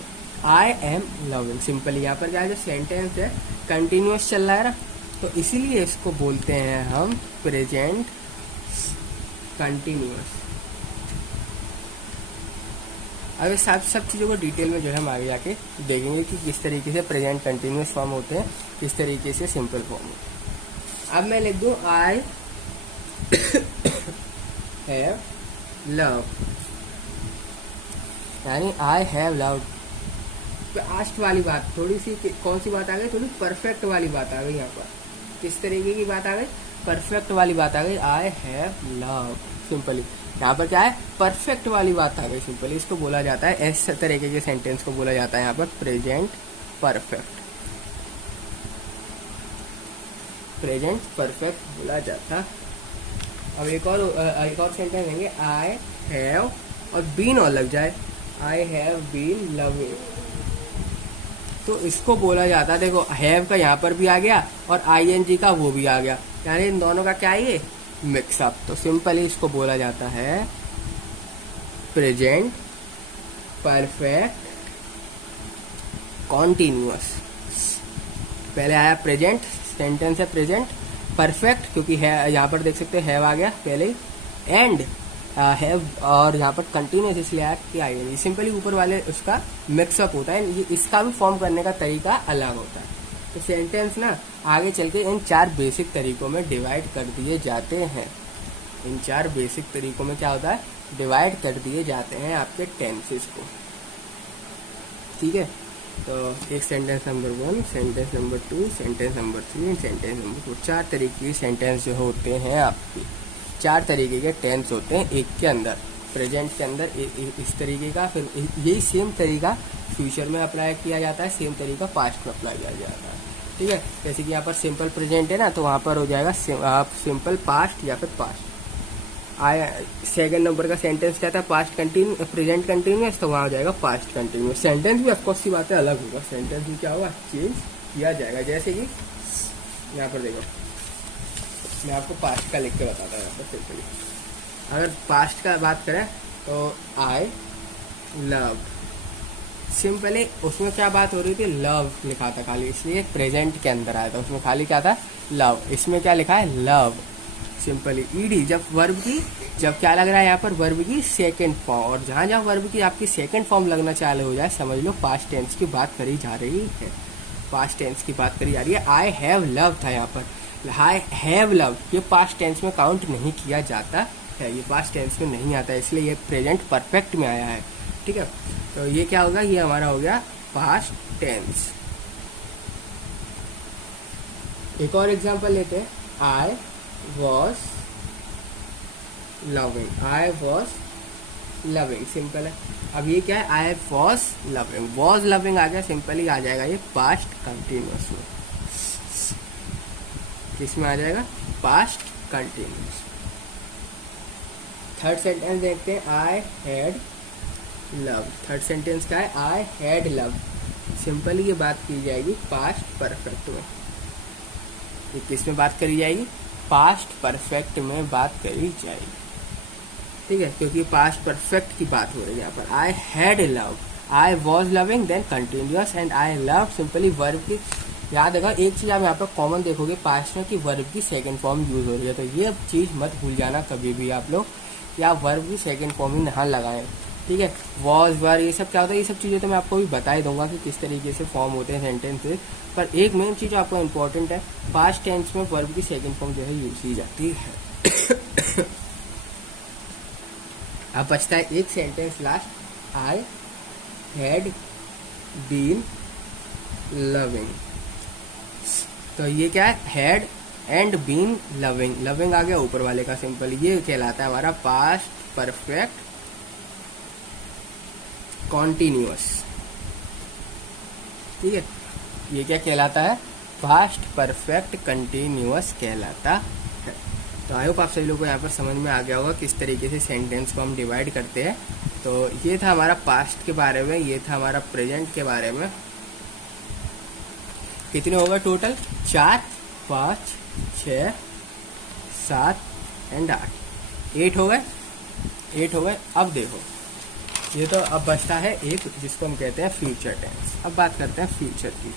I am loving, simply. यहाँ पर क्या जो सेंटेंस है कंटिन्यूअस चल रहा है ना, तो इसीलिए इसको बोलते हैं हम प्रेजेंट कंटिन्यूअस। अब इस सब चीज़ों को डिटेल में जो है हम आगे जाके देखेंगे कि किस तरीके से प्रेजेंट कंटिन्यूअस फॉर्म होते हैं, किस तरीके से सिंपल फॉर्म होते हैं। अब मैं लिख दूं आई हैव लव, यानी आई हैव लव्ड। पास्ट वाली बात, थोड़ी सी कौन सी बात आ गई, थोड़ी परफेक्ट वाली बात आ गई। यहाँ पर किस तरीके की बात आ गई, परफेक्ट वाली बात आ गई, आई हैव लव, सिंपली। यहाँ पर क्या है, परफेक्ट वाली बात आ गई, सिंपली। इसको बोला जाता है, इस तरीके के सेंटेंस को बोला जाता है यहाँ पर प्रेजेंट परफेक्ट, प्रेजेंट परफेक्ट बोला जाता। अब एक और सेंटेंस लेंगे, आई हैव और बीन और लग जाए, आई हैव बीन लविंग, तो इसको बोला जाता है, देखो हैव का यहाँ पर भी आ गया और आईएनजी का वो भी आ गया, यानी इन दोनों का क्या है, ये मिक्सअप। तो सिंपली इसको बोला जाता है प्रेजेंट परफेक्ट कॉन्टिन्यूअस। पहले आया प्रेजेंट, सेंटेंस है प्रेजेंट परफेक्ट, क्योंकि है यहाँ पर देख सकते हैं हैव आ गया पहले ही, एंड हैव और यहाँ पर कंटिन्यूअस इसलिए आया कि आईएनजी। सिंपली ऊपर वाले उसका मिक्सअप होता है, ये इसका भी फॉर्म करने का तरीका अलग होता है। तो सेंटेंस ना आगे चल के इन 4 बेसिक तरीकों में डिवाइड कर दिए जाते हैं। इन 4 बेसिक तरीकों में क्या होता है, डिवाइड कर दिए जाते हैं आपके टेंसेस को। ठीक है, तो एक sentence number 1, sentence number 2, sentence number 3 and sentence number 4, 4 तरीके के सेंटेंस जो होते हैं आपके, 4 तरीके के टेंस होते हैं एक के अंदर। प्रेजेंट के अंदर इस तरीके का, फिर यही सेम तरीका फ्यूचर में अप्लाई किया जाता है, सेम तरीका पास्ट में अप्लाई किया जाता है। ठीक है, जैसे कि यहाँ पर सिंपल प्रेजेंट है ना, तो वहाँ पर हो जाएगा आप सिंपल पास्ट या फिर पास्ट। सेकंड नंबर का सेंटेंस क्या था, पास्ट कंटिन्यू, प्रेजेंट कंटिन्यूअस, तो वहाँ हो जाएगा पास्ट कंटिन्यूअस। सेंटेंस भी ऑफकोर्स सी बात है अलग होगा, सेंटेंस भी क्या होगा, चेंज किया जाएगा। जैसे कि यहाँ पर देखो, मैं आपको पास्ट का लिख के बताता हूँ यहाँ पर सिंपली। अगर पास्ट का बात करें तो आई लव, सिंपली उसमें क्या बात हो रही थी, लव लिखा था खाली, इसलिए प्रेजेंट के अंदर आया था, उसमें खाली क्या था, लव। इसमें क्या लिखा है, लव, सिंपली ईडी। जब वर्ब की, जब क्या लग रहा है यहाँ पर, वर्ब की सेकंड फॉर्म, और जहाँ जहाँ वर्ब की आपकी सेकंड फॉर्म लगना चालू हो जाए, समझ लो पास्ट टेंस की बात करी जा रही है, पास्ट टेंस की बात करी जा रही है। आई हैव लव था यहाँ पर, आई हैव लव, ये पास्ट टेंस में काउंट नहीं किया जाता है, ये पास्ट टेंस में नहीं आता है, इसलिए ये प्रेजेंट परफेक्ट में आया है। ठीक है, तो ये क्या होगा, ये हमारा हो गया पास्ट टेंस। एक और एग्जांपल लेते हैं, I was loving, I was loving, simple है। अब ये क्या है, I was loving, was loving आ गया, सिंपली आ जाएगा ये पास्ट कंटिन्यूअस में। किसमें आ जाएगा, पास्ट कंटिन्यूअस। थर्ड सेंटेंस देखते हैं, आई हैड लव, थर्ड सेंटेंस क्या है, आई हैड लव, सिंपली ये बात की जाएगी पास्ट परफेक्ट में। ये किस में बात करी जाएगी, पास्ट परफेक्ट में बात करी जाएगी। ठीक है, क्योंकि पास्ट परफेक्ट की बात हो रही है यहाँ पर। I had love, I was loving, then continuous, and I love, simply verb की, याद रखा एक चीज आप यहाँ पर कॉमन देखोगे पास्ट में कि वर्ब की सेकंड फॉर्म यूज हो रही है, तो ये चीज मत भूल जाना कभी भी आप लोग, या वर्ब की सेकंड फॉर्म ही ना लगाएं। ठीक है, वॉज वर ये सब क्या होता है, ये सब चीज़ें तो मैं आपको भी बता ही दूंगा कि किस तरीके से फॉर्म होते हैं सेंटेंसेस, पर एक मेन चीज़ आपको इम्पोर्टेंट है, पास्ट टेंस में वर्ब की सेकंड फॉर्म जो है यूज की जाती है। अब बचता है एक sentence last, I had been loving, तो ये क्या है, had and been loving, loving आ गया ऊपर वाले का, सिंपल ये कहलाता है हमारा पास्ट परफेक्ट कॉन्टिन्यूअस। ठीक है, ये क्या कहलाता है, पास्ट परफेक्ट कंटिन्यूअस कहलाता है। तो आई होप आप सभी लोगों को यहाँ पर समझ में आ गया होगा किस तरीके से सेंटेंस को हम डिवाइड करते हैं। तो ये था हमारा पास्ट के बारे में, ये था हमारा प्रेजेंट के बारे में। कितने होगा टोटल, 4, 5, 6, 7 एंड 8, 8 हो गए, 8 हो गए। अब देखो ये तो अब बचता है एक जिसको हम कहते हैं फ्यूचर टेंस। अब बात करते हैं फ्यूचर की।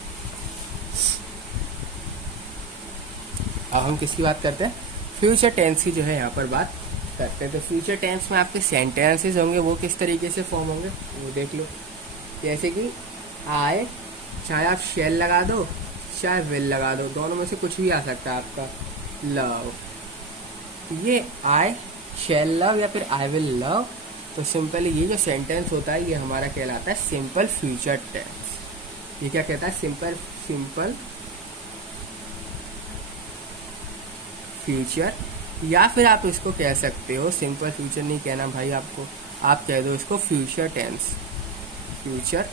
अब हम किसकी बात करते हैं, फ्यूचर टेंस की जो है यहाँ पर बात करते हैं। तो फ्यूचर टेंस में आपके सेंटेंसेस होंगे, वो किस तरीके से फॉर्म होंगे वो देख लो। जैसे कि आए, चाहे आप शेल लगा दो चाहे विल लगा दो, दोनों में से कुछ भी आ सकता है आपका। लव, ये आई शेल लव या फिर आई विल लव, तो सिंपली ये जो सेंटेंस होता है ये हमारा कहलाता है सिंपल फ्यूचर टेंस। ये क्या कहता है, सिंपल फ्यूचर, या फिर आप इसको कह सकते हो, सिंपल फ्यूचर नहीं कहना भाई आपको, आप कह दो इसको फ्यूचर टेंस। फ्यूचर,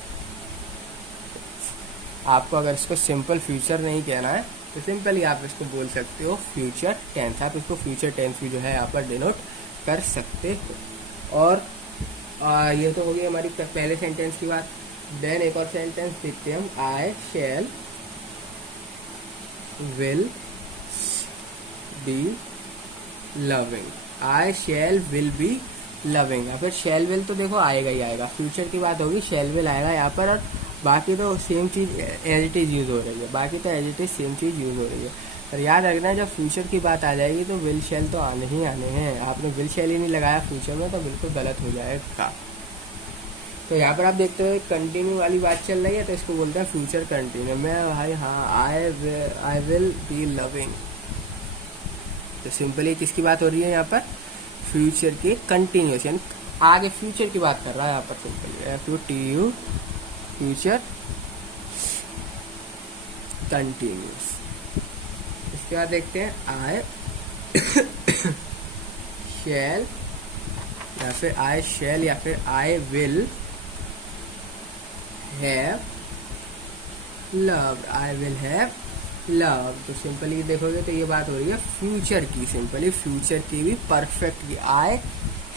आपको अगर इसको सिंपल फ्यूचर नहीं कहना है तो सिंपली आप इसको बोल सकते हो फ्यूचर टेंस। आप इसको फ्यूचर टेंस भी जो है यहाँ पर डिनोट कर सकते हो। और ये तो हो गई हमारी पहले सेंटेंस की बात। देन एक और सेंटेंस देखते हैं हम, I shall will be loving, I shall will be loving. या फिर शैल विल तो देखो आएगा ही आएगा, फ्यूचर की बात होगी, शैल विल आएगा यहाँ पर, और बाकी तो सेम चीज़ एज इट इज़ यूज़ हो रही है, बाकी तो एज इट इज़ सेम चीज़ यूज़ हो रही है। पर याद रखना जब फ्यूचर की बात आ जाएगी तो विल शैल तो आने ही आने हैं। आपने विल शैल ही नहीं लगाया फ्यूचर में तो बिल्कुल गलत हो जाएगा। तो यहाँ पर आप देखते हो कंटिन्यू वाली बात चल रही है, तो इसको बोलते हैं फ्यूचर कंटिन्यू। मैं भाई हाँ, आई विल बी लविंग, तो सिंपली किसकी बात हो रही है यहाँ पर, फ्यूचर के कंटिन्यूस, यानी आगे फ्यूचर की बात कर रहा है यहाँ पर सिंपली, FUTU फ्यूचर कंटिन्यूस। इसके बाद देखते हैं आई शैल या फिर आई शैल या फिर I will have loved, I will have love. तो सिंपली देखोगे तो ये बात हो रही है फ्यूचर की, सिंपली फ्यूचर की भी परफेक्ट की, आई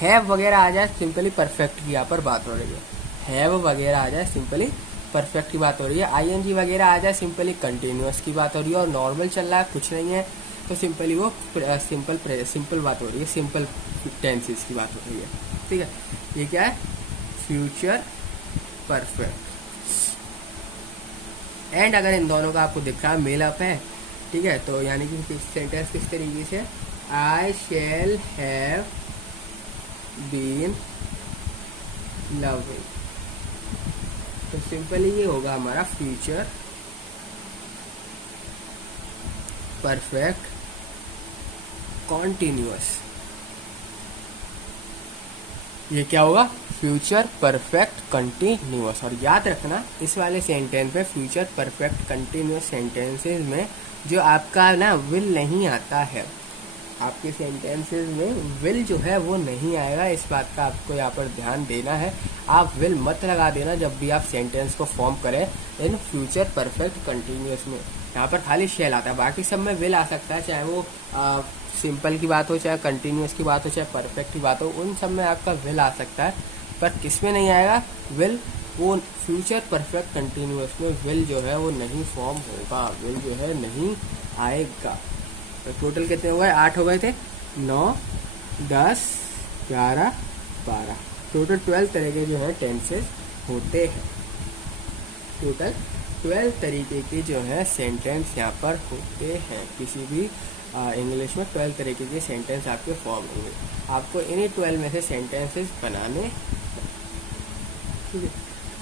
हैव वगैरह आ जाए सिंपली परफेक्ट की यहाँ पर बात हो रही है, हैव वगैरह आ जाए सिंपली परफेक्ट की बात हो रही है, ING वगैरह आ जाए सिंपली कंटिन्यूअस की बात हो रही है, और नॉर्मल चल रहा है कुछ नहीं है तो सिंपली वो सिंपल बात हो रही है, सिंपल टेंसेस की बात हो रही है। ठीक है, ये क्या है, फ्यूचर परफेक्ट। एंड अगर इन दोनों का आपको दिख रहा है मेल अप है, ठीक है, तो यानी कि सेंटेंस किस तरीके से, आई शैल हैव बीन लविंग, तो सिंपली ये होगा हमारा फ्यूचर परफेक्ट कॉन्टिन्यूअस। ये क्या होगा, फ्यूचर परफेक्ट कंटिन्यूअस। और याद रखना इस वाले सेंटेंस में, फ्यूचर परफेक्ट कंटिन्यूअस सेंटेंसेस में जो आपका ना विल नहीं आता है, आपके सेंटेंसेस में विल जो है वो नहीं आएगा, इस बात का आपको यहाँ पर ध्यान देना है। आप विल मत लगा देना जब भी आप सेंटेंस को फॉर्म करें इन फ्यूचर परफेक्ट कंटिन्यूअस में, यहाँ पर खाली शेल आता है, बाकी सब में विल आ सकता है, चाहे वो सिंपल की बात हो, चाहे कंटिन्यूअस की बात हो, चाहे परफेक्ट की बात हो, उन सब में आपका विल आ सकता है, पर किस में नहीं आएगा विल, वो फ्यूचर परफेक्ट कंटिन्यूअस में विल जो है वो नहीं फॉर्म होगा, विल जो है नहीं आएगा। तो टोटल कितने हो गए, 8 हो गए थे, 9 10 11 12, टोटल 12 तरह के जो है टेंसेस होते हैं, टोटल 12 तरीके के जो है सेंटेंस यहाँ पर होते हैं। किसी भी इंग्लिश में 12 तरीके के सेंटेंस आपके फॉर्म होंगे, आपको इन्हीं 12 में से सेंटेंसेस बनाने। ठीक है,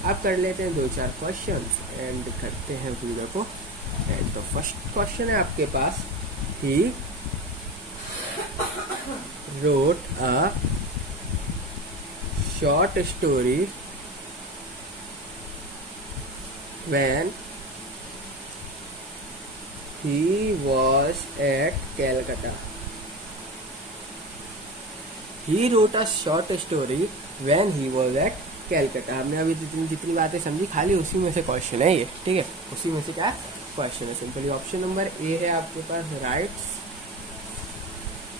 आप कर लेते हैं 2-4 क्वेश्चंस एंड करते हैं वीडियो को एंड। तो फर्स्ट क्वेश्चन है आपके पास, he wrote a short story when he was at Calcutta. He wrote a short story when he was at Calcutta. हमने अभी जितनी बातें समझी खाली उसी में से क्वेश्चन है ये, ठीक है, उसी में से क्या क्वेश्चन है। सिंपली ऑप्शन नंबर ए है आपके पास राइट्स,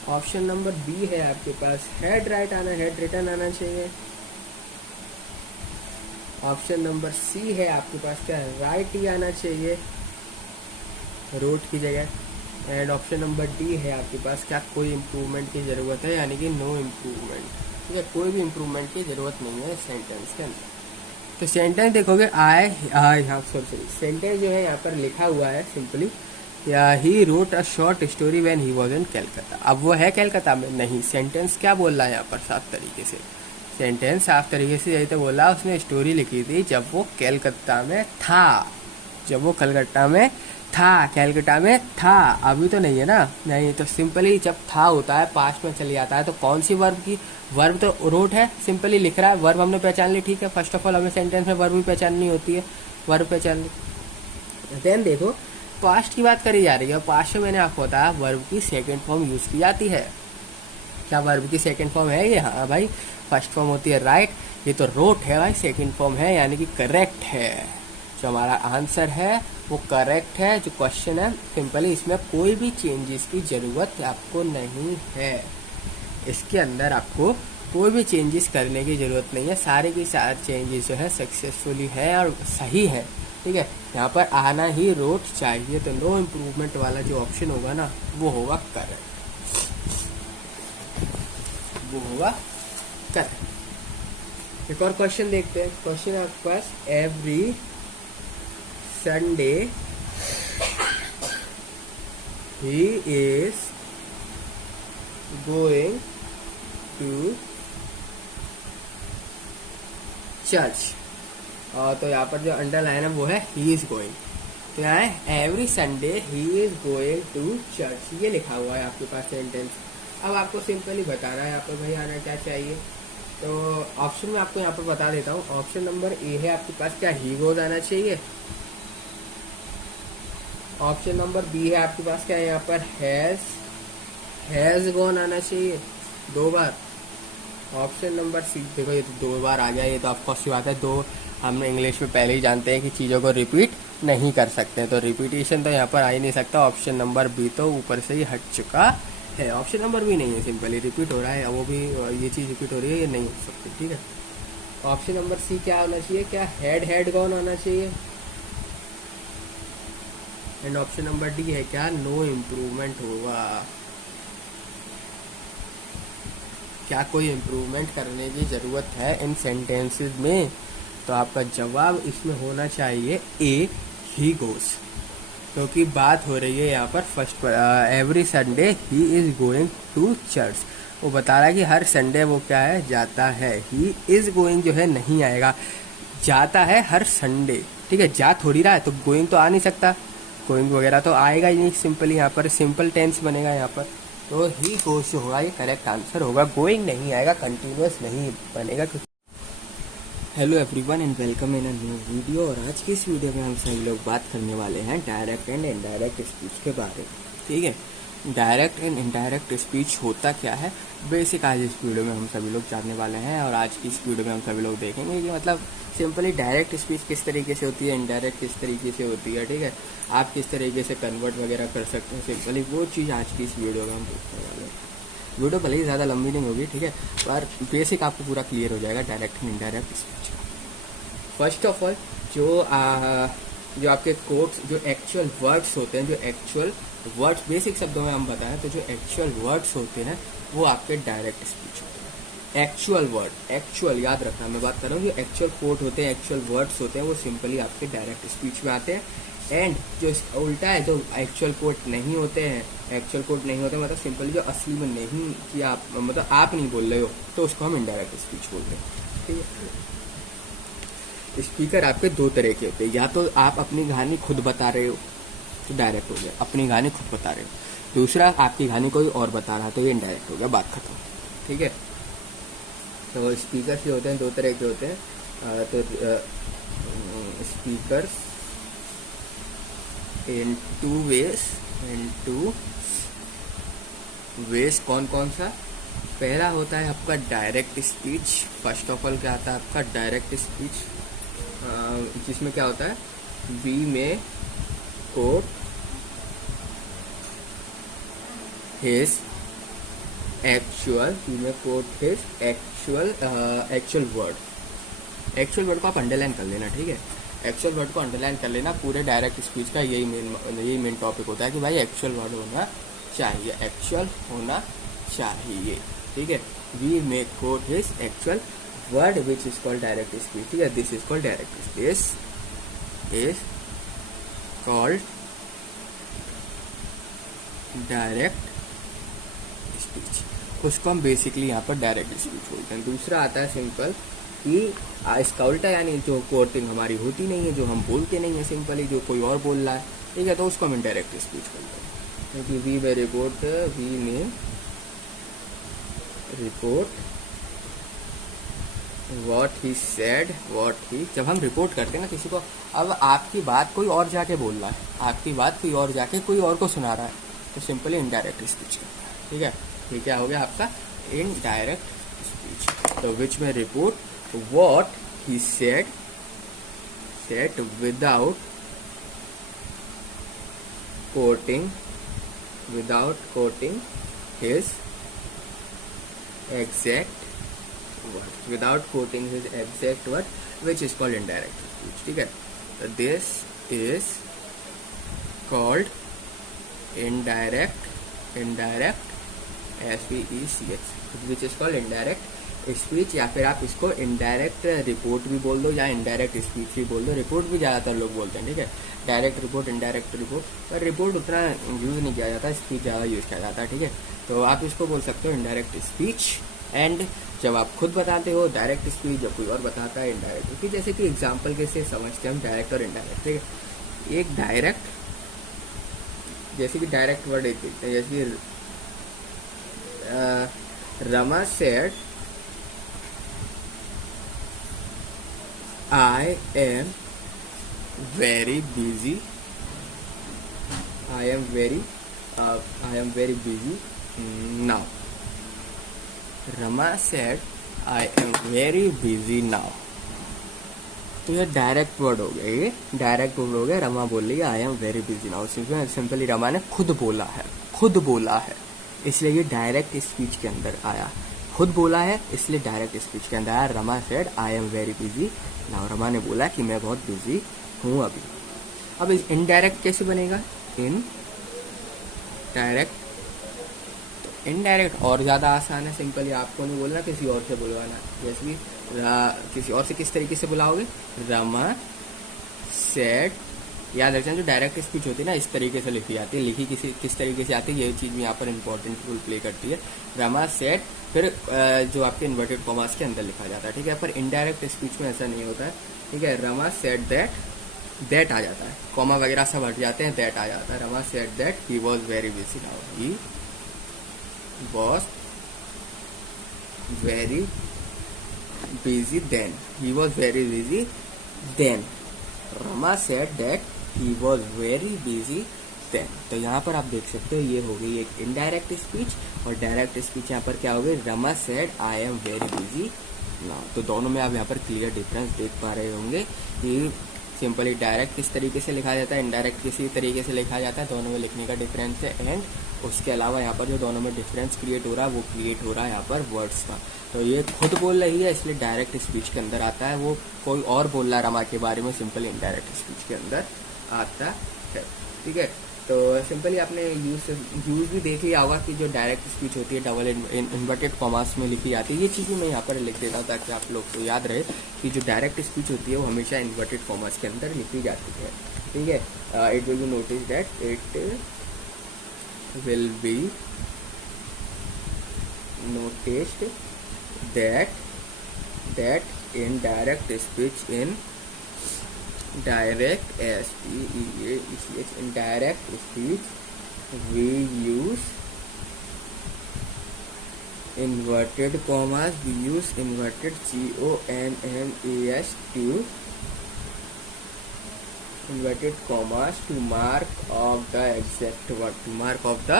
ऑप्शन नंबर बी है आपके पास हेड राइट आना, हेड रिटर्न आना चाहिए, ऑप्शन नंबर सी है आपके पास क्या है, राइट ही आना चाहिए रोट की जगह, एंड ऑप्शन नंबर डी है आपके पास क्या, कोई इम्प्रूवमेंट की ज़रूरत है, यानी कि नो इम्प्रूवमेंट, ठीक है, कोई भी इम्प्रूवमेंट की ज़रूरत नहीं है सेंटेंस के अंदर। तो सेंटेंस देखोगे यहाँ सॉरी सेंटेंस जो है यहाँ पर लिखा हुआ है सिंपली, या he wrote a short story when he was in Calcutta. अब वो है कलकत्ता में नहीं, सेंटेंस क्या बोल रहा है यहाँ पर साफ तरीके से, सेंटेंस साफ तरीके से यही तो बोला, उसने स्टोरी लिखी थी जब वो कलकत्ता में था, जब वो कलकत्ता में था, कलकत्ता में था, अभी तो नहीं है ना, नहीं, तो सिंपली जब था होता है पास्ट में चली जाता है, तो कौन सी वर्ब की, वर्ब तो रोट है, सिंपली लिख रहा है, वर्ब हमने पहचान ली, ठीक है, फर्स्ट ऑफ ऑल हमें सेंटेंस में वर्ब भी पहचाननी होती है, वर्ब पहचान ली। देन देखो पास्ट की बात करी जा रही है, पास्ट में मैंने आपको बताया वर्ब की सेकंड फॉर्म यूज की जाती है, क्या वर्ब की सेकंड फॉर्म है ये, हाँ भाई, फर्स्ट फॉर्म होती है राइट, ये तो रोट है भाई, सेकंड फॉर्म है यानी कि करेक्ट है, जो हमारा आंसर है वो करेक्ट है, जो क्वेश्चन है सिंपली इसमें कोई भी चेंजेस की ज़रूरत आपको नहीं है, इसके अंदर आपको कोई भी चेंजेस करने की ज़रूरत नहीं है, सारे के सारे चेंजेस जो है सक्सेसफुली है और सही है, ठीक है, यहाँ पर आना ही रोट चाहिए, तो नो इम्प्रूवमेंट वाला जो ऑप्शन होगा ना वो होगा करेक्ट, वो होगा करेक्ट। एक और क्वेश्चन देखते हैं, क्वेश्चन है आपके पास, every Sunday he is going to church, और तो यहाँ पर जो अंडरलाइन है वो है he is going, तो यहाँ है every Sunday he is going to church, ये लिखा हुआ है आपके पास सेंटेंस। अब आपको सिंपली बताना है यहाँ पर भाई आना क्या चाहिए। तो ऑप्शन में आपको यहाँ पर बता देता हूँ। ऑप्शन नंबर ए है आपके पास क्या, ही गोज आना चाहिए। ऑप्शन नंबर बी है आपके पास क्या है यहाँ पर, हैज गॉन आना चाहिए 2 बार। ऑप्शन नंबर सी, देखो ये तो 2 बार आ गया, ये तो ऑफकोर्स की बात है। 2 हम इंग्लिश में पहले ही जानते हैं कि चीज़ों को रिपीट नहीं कर सकते, तो रिपीटेशन तो यहाँ पर आ ही नहीं सकता। ऑप्शन नंबर बी तो ऊपर से ही हट चुका है। ऑप्शन नंबर बी नहीं है, सिंपली रिपीट हो रहा है, वो भी ये चीज़ रिपीट हो रही है, ये नहीं हो सकती, ठीक है। ऑप्शन नंबर सी क्या होना चाहिए, क्या हैड गॉन आना चाहिए। एंड ऑप्शन नंबर डी है क्या, नो इम्प्रूवमेंट होगा। क्या कोई इम्प्रूवमेंट करने की ज़रूरत है इन सेंटेंसेस में? तो आपका जवाब इसमें होना चाहिए ए, ही गोज, क्योंकि बात हो रही है यहाँ पर first every Sunday he is going to church. वो बता रहा है कि हर संडे वो क्या है, जाता है। ही इज़ गोइंग जो है नहीं आएगा, जाता है हर संडे, ठीक है। जा थोड़ी रहा है तो गोइंग तो आ नहीं सकता, गोइंग वगैरह तो आएगा ही नहीं। सिंपली यहाँ पर सिंपल टेंस बनेगा यहाँ पर, तो ही गोज जो होगा ये करेक्ट आंसर होगा। गोइंग नहीं आएगा, कंटिन्यूअस नहीं बनेगा। Hello everyone and welcome in a new video. और आज की इस वीडियो में हम सभी लोग बात करने वाले हैं डायरेक्ट एंड इनडायरेक्ट स्पीच के बारे में, ठीक है। डायरेक्ट एंड इनडायरेक्ट स्पीच होता क्या है, बेसिक आज इस वीडियो में हम सभी लोग जानने वाले हैं। और आज की इस वीडियो में हम सभी लोग देखेंगे कि मतलब सिंपली डायरेक्ट स्पीच किस तरीके से होती है, इनडायरेक्ट किस तरीके से होती है, ठीक है। आप किस तरीके से कन्वर्ट वगैरह कर सकते हैं, सिंपली वो चीज़ आज की इस वीडियो में हम देखने वाले हैं। वीडियो भले ही ज़्यादा लंबी नहीं होगी, ठीक है, पर बेसिक आपको पूरा क्लियर हो जाएगा डायरेक्ट एंड इनडायरेक्ट स्पीच का। फर्स्ट ऑफ ऑल जो आपके कोट्स, जो एक्चुअल वर्ड्स होते हैं, जो एक्चुअल वर्ड्स बेसिक शब्दों में हम बताएं तो जो एक्चुअल वर्ड्स होते हैं वो आपके डायरेक्ट स्पीच होते हैं। एक्चुअल वर्ड, एक्चुअल याद रखना, मैं बात कर रहा हूँ जो एक्चुअल कोट होते हैं, एक्चुअल वर्ड्स होते हैं, वो सिंपली आपके डायरेक्ट स्पीच में आते हैं। एंड जो उल्टा है, जो एक्चुअल कोट नहीं होते हैं, एक्चुअल कोट नहीं होते मतलब सिंपली जो असली में नहीं किया आप, मतलब आप नहीं बोल रहे हो, तो उसको हम इनडायरेक्ट स्पीच बोलते हैं, ठीक है। स्पीकर आपके 2 तरह के होते हैं, या तो आप अपनी कहानी खुद बता रहे हो तो डायरेक्ट हो गया, अपनी कहानी खुद बता रहे हो। दूसरा आपकी कहानी कोई और बता रहा है तो ये इनडायरेक्ट हो गया, बात खत्म, ठीक है। तो स्पीकर जो होते हैं 2 तरह के होते हैं। तो स्पीकर इन 2 वेज कौन कौन सा? पहला होता है आपका direct speech. First of all क्या आता है आपका डायरेक्ट स्पीच, जिसमें क्या होता है, बी में coat his actual word. Actual word को आप अंडरलाइन कर लेना, ठीक है। एक्चुअल वर्ड को अंडरलाइन कर लेना। पूरे डायरेक्ट स्पीच का यही मेन टॉपिक होता है कि भाई एक्चुअल वर्ड होना चाहिए, एक्चुअल होना चाहिए, ठीक है। We may quote his actual word which is called direct speech, ठीक है। This is called direct speech, is called direct speech. उसको हम बेसिकली यहाँ पर डायरेक्ट स्पीच बोलते हैं। दूसरा आता है सिंपल कि इसका उल्टा, यानी जो कोटिंग हमारी होती नहीं है, जो हम बोलते नहीं है, सिंपली जो कोई और बोल रहा है, ठीक है, तो उसको हम डायरेक्ट स्पीच बोलते हैं। क्योंकि वी में रिपोर्ट व्हाट ही सेड, जब हम रिपोर्ट करते हैं ना किसी को, अब आपकी बात कोई और जाके बोल रहा है, आपकी बात कोई और जाके कोई और को सुना रहा है, तो सिंपली इनडायरेक्ट स्पीच करता है, ठीक है। ये क्या हो गया आपका इनडायरेक्ट स्पीच। तो विच में report what he said without coating his exact word, which is called indirect speech, ठीक है। तो this is called indirect SPECH, which is called indirect speech, या फिर आप इसको इनडायरेक्ट रिपोर्ट भी बोल दो या इनडायरेक्ट स्पीच भी बोल दो। रिपोर्ट भी ज़्यादातर लोग बोलते हैं, ठीक है। डायरेक्ट रिपोर्ट, इनडायरेक्ट रिपोर्ट, पर रिपोर्ट उतना यूज़ नहीं किया जाता, स्पीच ज़्यादा यूज़ किया जाता है, ठीक है। तो आप इसको बोल सकते हो इनडायरेक्ट स्पीच। एंड जब आप खुद बताते हो डायरेक्ट स्पीच, जब कोई और बताता है इनडायरेक्ट स्पीच। जैसे कि एग्जाम्पल कैसे समझते हैं हम डायरेक्ट और इनडायरेक्ट, ठीक है। एक डायरेक्ट, जैसे कि डायरेक्ट वर्ड एक, जैसे कि Rama said I am very busy, I am very busy now. Rama said I am very busy now. तो ये डायरेक्ट वर्ड हो गया, ये डायरेक्ट वर्ड हो गया। रमा बोल रही है आई am very busy now. Simply Rama ने खुद बोला है, इसलिए ये डायरेक्ट स्पीच के अंदर आया। खुद बोला है इसलिए डायरेक्ट स्पीच के अंदर आया। Rama said I am very busy now. Rama ने बोला कि मैं बहुत बिजी हूँ अभी। अब इनडायरेक्ट कैसे बनेगा? In direct. इनडायरेक्ट और ज़्यादा आसान है। सिंपली आपको नहीं बोलना, किसी और से बुलवाना। जैसे कि किसी और से किस तरीके से बुलाओगे? रमा सेड। याद रखना जो डायरेक्ट स्पीच होती है ना, इस तरीके से लिखी जाती है। लिखी किस तरीके से आती है, ये चीज़ भी यहाँ पर इंपॉर्टेंट रोल प्ले करती है। रमा सेड, फिर जो आपके इन्वर्टेड कॉमास के अंदर लिखा जाता है, ठीक है। पर इनडायरेक्ट स्पीच में ऐसा नहीं होता है, ठीक है। रमा सेड दैट आ जाता है, कॉमा वगैरह सब हट जाते हैं, दैट आ जाता है। Rama said that he was very busy now. He was very busy then. He was very busy then. Rama said that he was very busy then. तो यहाँ पर आप देख सकते हो ये हो गई एक इनडायरेक्ट स्पीच, और डायरेक्ट स्पीच यहाँ पर क्या हो गई? Rama said I am very busy now. तो दोनों में आप यहाँ पर क्लियर डिफरेंस देख पा रहे होंगे कि सिंपली डायरेक्ट किस तरीके से लिखा जाता है, इनडायरेक्ट किसी तरीके से लिखा जाता है। दोनों में लिखने का डिफरेंस है। एंड उसके अलावा यहाँ पर जो दोनों में डिफरेंस क्रिएट हो रहा है वो क्रिएट हो रहा है यहाँ पर वर्ड्स का। तो ये खुद बोल रही है इसलिए डायरेक्ट स्पीच के अंदर आता है, वो कोई और बोल रहा है रमा के बारे में, सिंपली इनडायरेक्ट स्पीच के अंदर आता है, ठीक है। तो सिंपली आपने यूज भी देख लिया होगा कि जो डायरेक्ट स्पीच होती है डबल इन्वर्टेड कॉमास में लिखी जाती है। ये चीज़ें मैं यहाँ पर लिख देता हूँ ताकि आप लोग को याद रहे कि जो डायरेक्ट स्पीच होती है वो हमेशा इन्वर्टेड कॉमास के अंदर लिखी जाती है, ठीक है। It will be notice that it will be noticed that in direct speech, in direct SPEACH, in direct speech we use inverted commas, we use inverted CONMAS to inverted commas to mark of the exact word, to mark of the,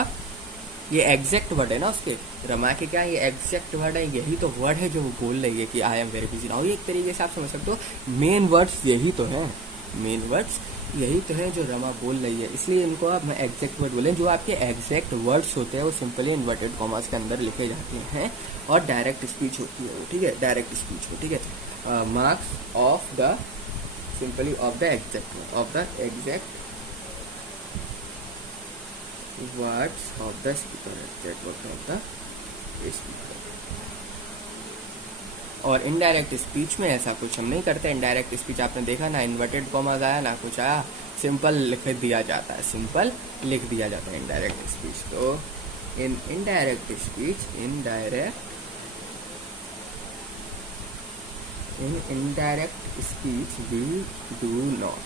ये एग्जैक्ट वर्ड है ना उसके, रमा के क्या ये एग्जैक्ट वर्ड है, यही तो वर्ड है जो वो बोल रही है कि आई एम वेरी बिजी नाउ। एक तरीके से आप समझ सकते हो मेन वर्ड्स यही तो हैं, मेन वर्ड्स यही तो है जो रमा बोल रही है, इसलिए इनको आप मैं एग्जैक्ट वर्ड बोले। जो आपके एग्जैक्ट वर्ड्स होते हैं वो सिंपली इन्वर्टेड कॉमास के अंदर लिखे जाते हैं और डायरेक्ट स्पीच होती है वो, ठीक है, डायरेक्ट स्पीच हो, ठीक है। Marks of the simply of the exact words of the speaker, exact words of the speaker। और इनडायरेक्ट स्पीच में ऐसा कुछ हम नहीं करते। इनडायरेक्ट स्पीच आपने देखा ना, इन्वर्टेड कॉमास आया ना कुछ आया, सिंपल लिख दिया जाता है, सिंपल लिख दिया जाता है इनडायरेक्ट स्पीच। तो in indirect speech, in indirect speech we do not।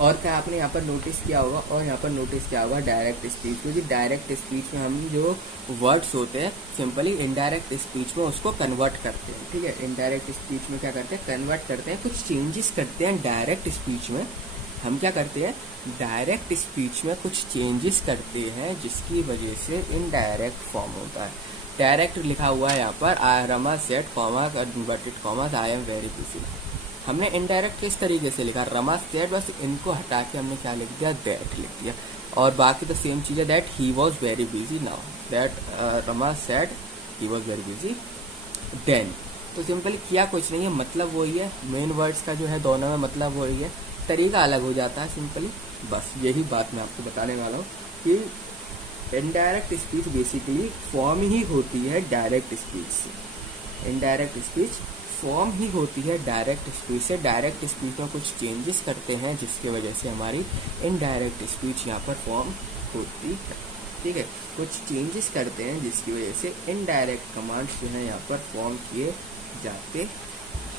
और क्या आपने यहाँ पर नोटिस किया होगा, और यहाँ पर नोटिस किया होगा डायरेक्ट स्पीच, क्योंकि डायरेक्ट स्पीच में हम जो वर्ड्स होते हैं सिंपली इनडायरेक्ट स्पीच में उसको कन्वर्ट करते हैं, ठीक है। इनडायरेक्ट स्पीच में क्या करते हैं? कन्वर्ट करते हैं, कुछ चेंजेस करते हैं। डायरेक्ट स्पीच में हम क्या करते हैं? डायरेक्ट स्पीच में कुछ चेंजेस करते हैं जिसकी वजह से इनडायरेक्ट फॉर्म होता है। डायरेक्ट लिखा हुआ है यहाँ पर Rama said comma inverted commas I am very busy. हमने इनडायरेक्ट किस तरीके से लिखा? रमा सेड, बस इनको हटा के हमने क्या लिख दिया? दैट लिख दिया। और बाकी तो सेम चीज़ है, that he was very busy now, that Rama said he was very busy then. तो सिंपली किया कुछ नहीं है, मतलब वही है, मेन वर्ड्स का जो है दोनों में मतलब वही है, तरीका अलग हो जाता है सिंपली। बस यही बात मैं आपको बताने वाला हूँ कि इनडायरेक्ट स्पीच बेसिकली फॉर्म ही होती है डायरेक्ट स्पीच से। इनडायरेक्ट स्पीच फॉर्म ही होती है डायरेक्ट स्पीच से। डायरेक्ट स्पीच में कुछ चेंजेस करते हैं जिसकी वजह से हमारी इनडायरेक्ट स्पीच यहाँ पर फॉर्म होती है, ठीक है। कुछ चेंजेस करते हैं जिसकी वजह से इनडायरेक्ट कमांड्स जो है यहाँ पर फॉर्म किए जाते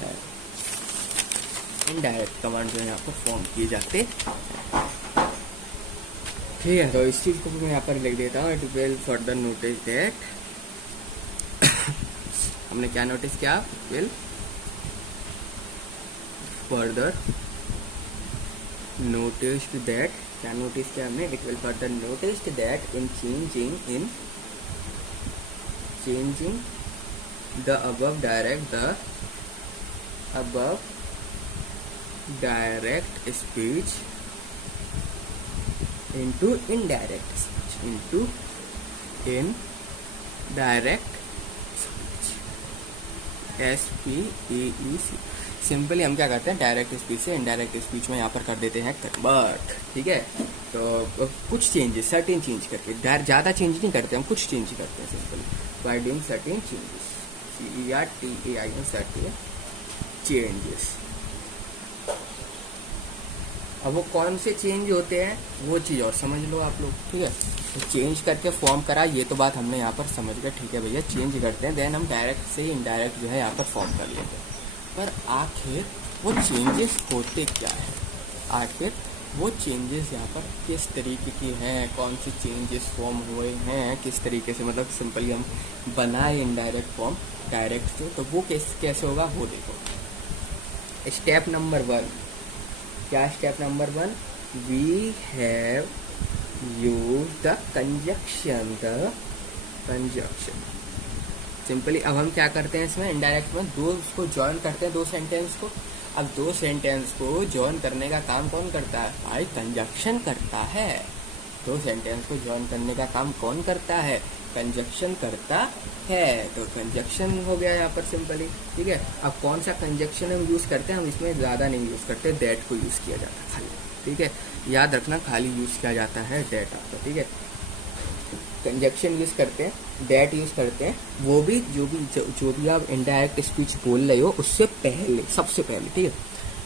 हैं। इनडायरेक्ट कमांड जो है यहाँ पर फॉर्म किए जाते हैं। ठीक है, तो इस चीज को मैं यहाँ पर लिख देता हूँ। It will further notice that हमने क्या नोटिस किया, विल फर्दर नोटिस दैट, क्या नोटिस किया हमने, it will further notice that in changing the above direct speech into indirect speech, SPEEC। Simply हम क्या करते हैं, डायरेक्ट स्पीच से इनडायरेक्ट स्पीच में यहाँ पर कर देते हैं कन्वर्ट। ठीक है, तो कुछ चेंजेस, सर्टेन चेंज करके, ज़्यादा चेंज नहीं करते हम, कुछ चेंज करते हैं simply by doing certain changes, CERTAIN certain changes. अब वो कौन से चेंज होते हैं वो चीज़ और समझ लो आप लोग। ठीक है, तो चेंज करके फॉर्म करा, ये तो बात हमने यहाँ पर समझ गए। ठीक है भैया, चेंज करते हैं, देन हम डायरेक्ट से इनडायरेक्ट जो है यहाँ पर फॉर्म कर लेते हैं। पर आखिर वो चेंजेस होते क्या है, आखिर वो चेंजेस यहाँ पर किस तरीके की हैं, कौन से चेंजेस फॉर्म हुए हैं, किस तरीके से, मतलब सिंपली हम बनाए इनडायरेक्ट फॉर्म डायरेक्ट से, तो वो कैसे होगा वो देखो। स्टेप नंबर 1, क्या step number 1, we have use the conjunction, simply अब हम क्या करते हैं इसमें इनडायरेक्ट में, दो उसको ज्वाइन करते हैं, दो सेंटेंस को। अब दो सेंटेंस को ज्वाइन करने का काम कौन करता है, भाई कंजक्शन करता है। दो सेंटेंस को ज्वाइन करने का काम कौन करता है, कंजक्शन करता है। तो कंजक्शन हो गया यहाँ पर सिंपली। ठीक है, अब कौन सा कंजक्शन हम यूज़ करते हैं, हम इसमें ज़्यादा नहीं यूज़ करते, दैट को यूज़ किया जाता है खाली। ठीक है, याद रखना, खाली यूज़ किया जाता है दैट आपका। ठीक है, कंजक्शन यूज़ करते हैं, दैट यूज़ करते हैं, वो भी जो भी आप इनडायरेक्ट स्पीच बोल रहे हो उससे पहले, सबसे पहले। ठीक है,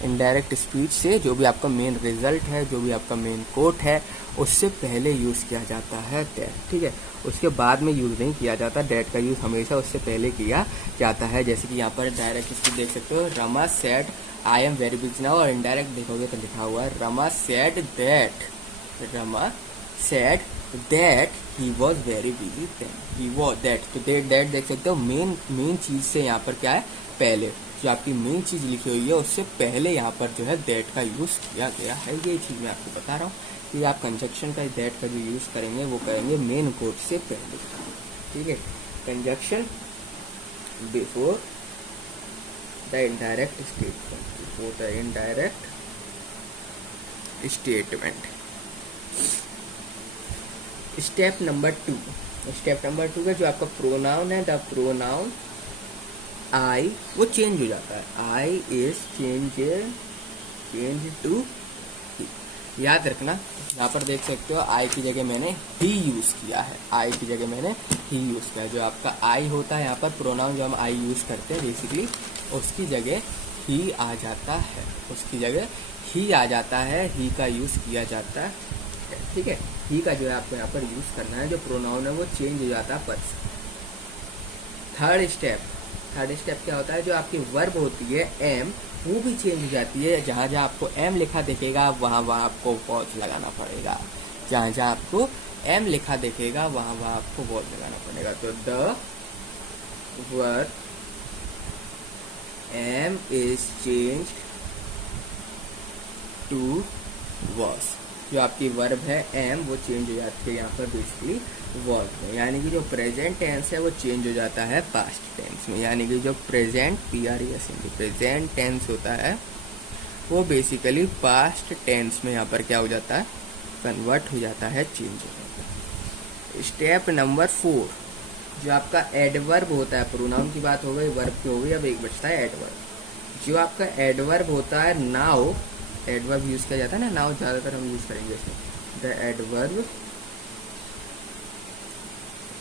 इनडायरेक्ट स्पीच से जो भी आपका मेन रिजल्ट है, जो भी आपका मेन कोट है, उससे पहले यूज़ किया जाता है दैट। ठीक है, उसके बाद में यूज़ नहीं किया जाता, दैट का यूज़ हमेशा उससे पहले किया जाता है। जैसे कि यहाँ पर डायरेक्ट स्पीच देख सकते हो, Rama said I am very busy now, और इनडायरेक्ट देखोगे तो लिखा हुआ है Rama said that, Rama said that he was very busy then, he was that. तो दैट देख सकते हो, मेन चीज़ से यहाँ पर क्या है, पहले जो आपकी मेन चीज़ लिखी हुई है उससे पहले यहाँ पर जो है दैट का यूज़ किया गया है। ये चीज़ मैं आपको बता रहा हूँ कि आप कंजक्शन का दैट का जो यूज़ करेंगे वो करेंगे मेन कोड से पहले। ठीक है, conjunction before the indirect statement, before the indirect statement. Step number 2, step number 2 का जो आपका प्रोनाउन है, द प्रोनाउन आई, वो चेंज हो जाता है। आई इज चेंज टू ही। याद रखना, यहाँ पर देख सकते हो आई की जगह मैंने ही यूज़ किया है, आई की जगह मैंने ही यूज़ किया है। जो आपका आई होता है यहाँ पर प्रोनाउन, जो हम आई यूज़ करते हैं बेसिकली, उसकी जगह ही आ जाता है, उसकी जगह ही आ जाता है, ही का यूज़ किया जाता है। ठीक है, ही का जो है आपको यहाँ पर यूज़ करना है, जो प्रोनाउन है वो चेंज हो जाता है पद से। थर्ड स्टेप क्या होता है, जो आपकी वर्ब होती है एम, वो भी चेंज हो जाती है। जहाँ जहाँ आपको एम लिखा दिखेगा वहाँ आपको पॉज लगाना पड़ेगा, जहाँ जहाँ आपको एम लिखा दिखेगा वहाँ आपको पॉज लगाना पड़ेगा। तो the verb am is change to was, जो आपकी वर्ब है एम वो चेंज हो जाती है यहाँ पर बेसिकली वर्ब में, यानी कि जो प्रेजेंट टेंस है वो चेंज हो जाता है पास्ट टेंस में। यानी कि जो प्रेजेंट प्रेजेंट टेंस होता है वो बेसिकली पास्ट टेंस में यहाँ पर क्या हो जाता है, कन्वर्ट हो जाता है, चेंज हो जाता है। स्टेप नंबर 4, जो आपका एडवर्ब होता है, प्रोनाउन की बात हो गई, वर्ब की हो गई, अब एक बचता है एडवर्ब। जो आपका एडवर्ब होता है, नाउ, एडवर्ब यूज किया जाता है ना, नाउ ज्यादातर हम यूज करेंगे इसमें। The adverb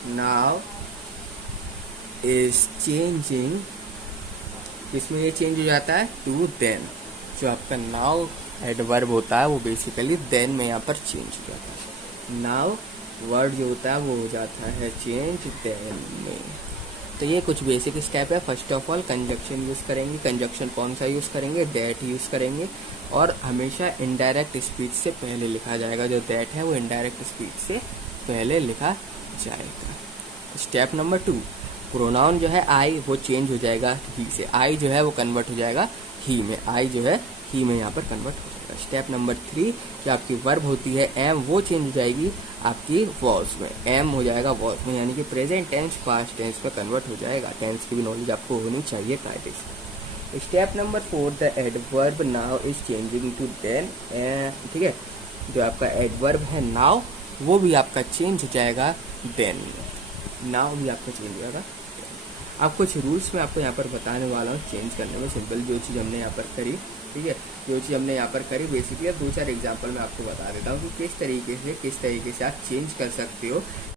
now is changing, इसमें ये चेंज हो जाता है टू देन। जो आपका नाउ एडवर्ब होता है वो बेसिकली देन में यहाँ पर चेंज हो जाता है। नाउ वर्ड जो होता है वो हो जाता है चेंज देन में। तो ये कुछ बेसिक स्टेप है। First of all conjunction use करेंगे। कंजक्शन कौन सा यूज़ करेंगे? दैट यूज़ करेंगे, और हमेशा इनडायरेक्ट स्पीच से पहले लिखा जाएगा। जो दैट है वो इनडायरेक्ट स्पीच से पहले लिखा जाएगा। स्टेप नंबर 2, प्रोनाउन जो है आई वो चेंज हो जाएगा ही से। आई जो है वो कन्वर्ट हो जाएगा ही में। आई जो है ही में यहाँ पर कन्वर्ट हो जाएगा। स्टेप नंबर 3, जो आपकी वर्ब होती है एम, वो चेंज हो जाएगी आपकी वॉज में। एम हो जाएगा वॉज में, यानी कि प्रेजेंट टेंस पास्ट टेंस में कन्वर्ट हो जाएगा। टेंस की भी नॉलेज आपको होनी चाहिए कायदे से। Step number 4, the adverb now is changing to then. ठीक है, जो आपका एडवर्ब है नाउ वो भी आपका चेंज हो जाएगा देन। नाउ भी आपका चेंज हो जाएगा। अब कुछ रूल्स मैं आपको यहाँ पर बताने वाला हूँ चेंज करने में। सिंपल जो चीज़ हमने यहाँ पर करी, ठीक है, जो चीज़ हमने यहाँ पर करी बेसिकली, अब 2-4 एग्जांपल मैं आपको बता देता हूँ कि किस तरीके से आप चेंज कर सकते हो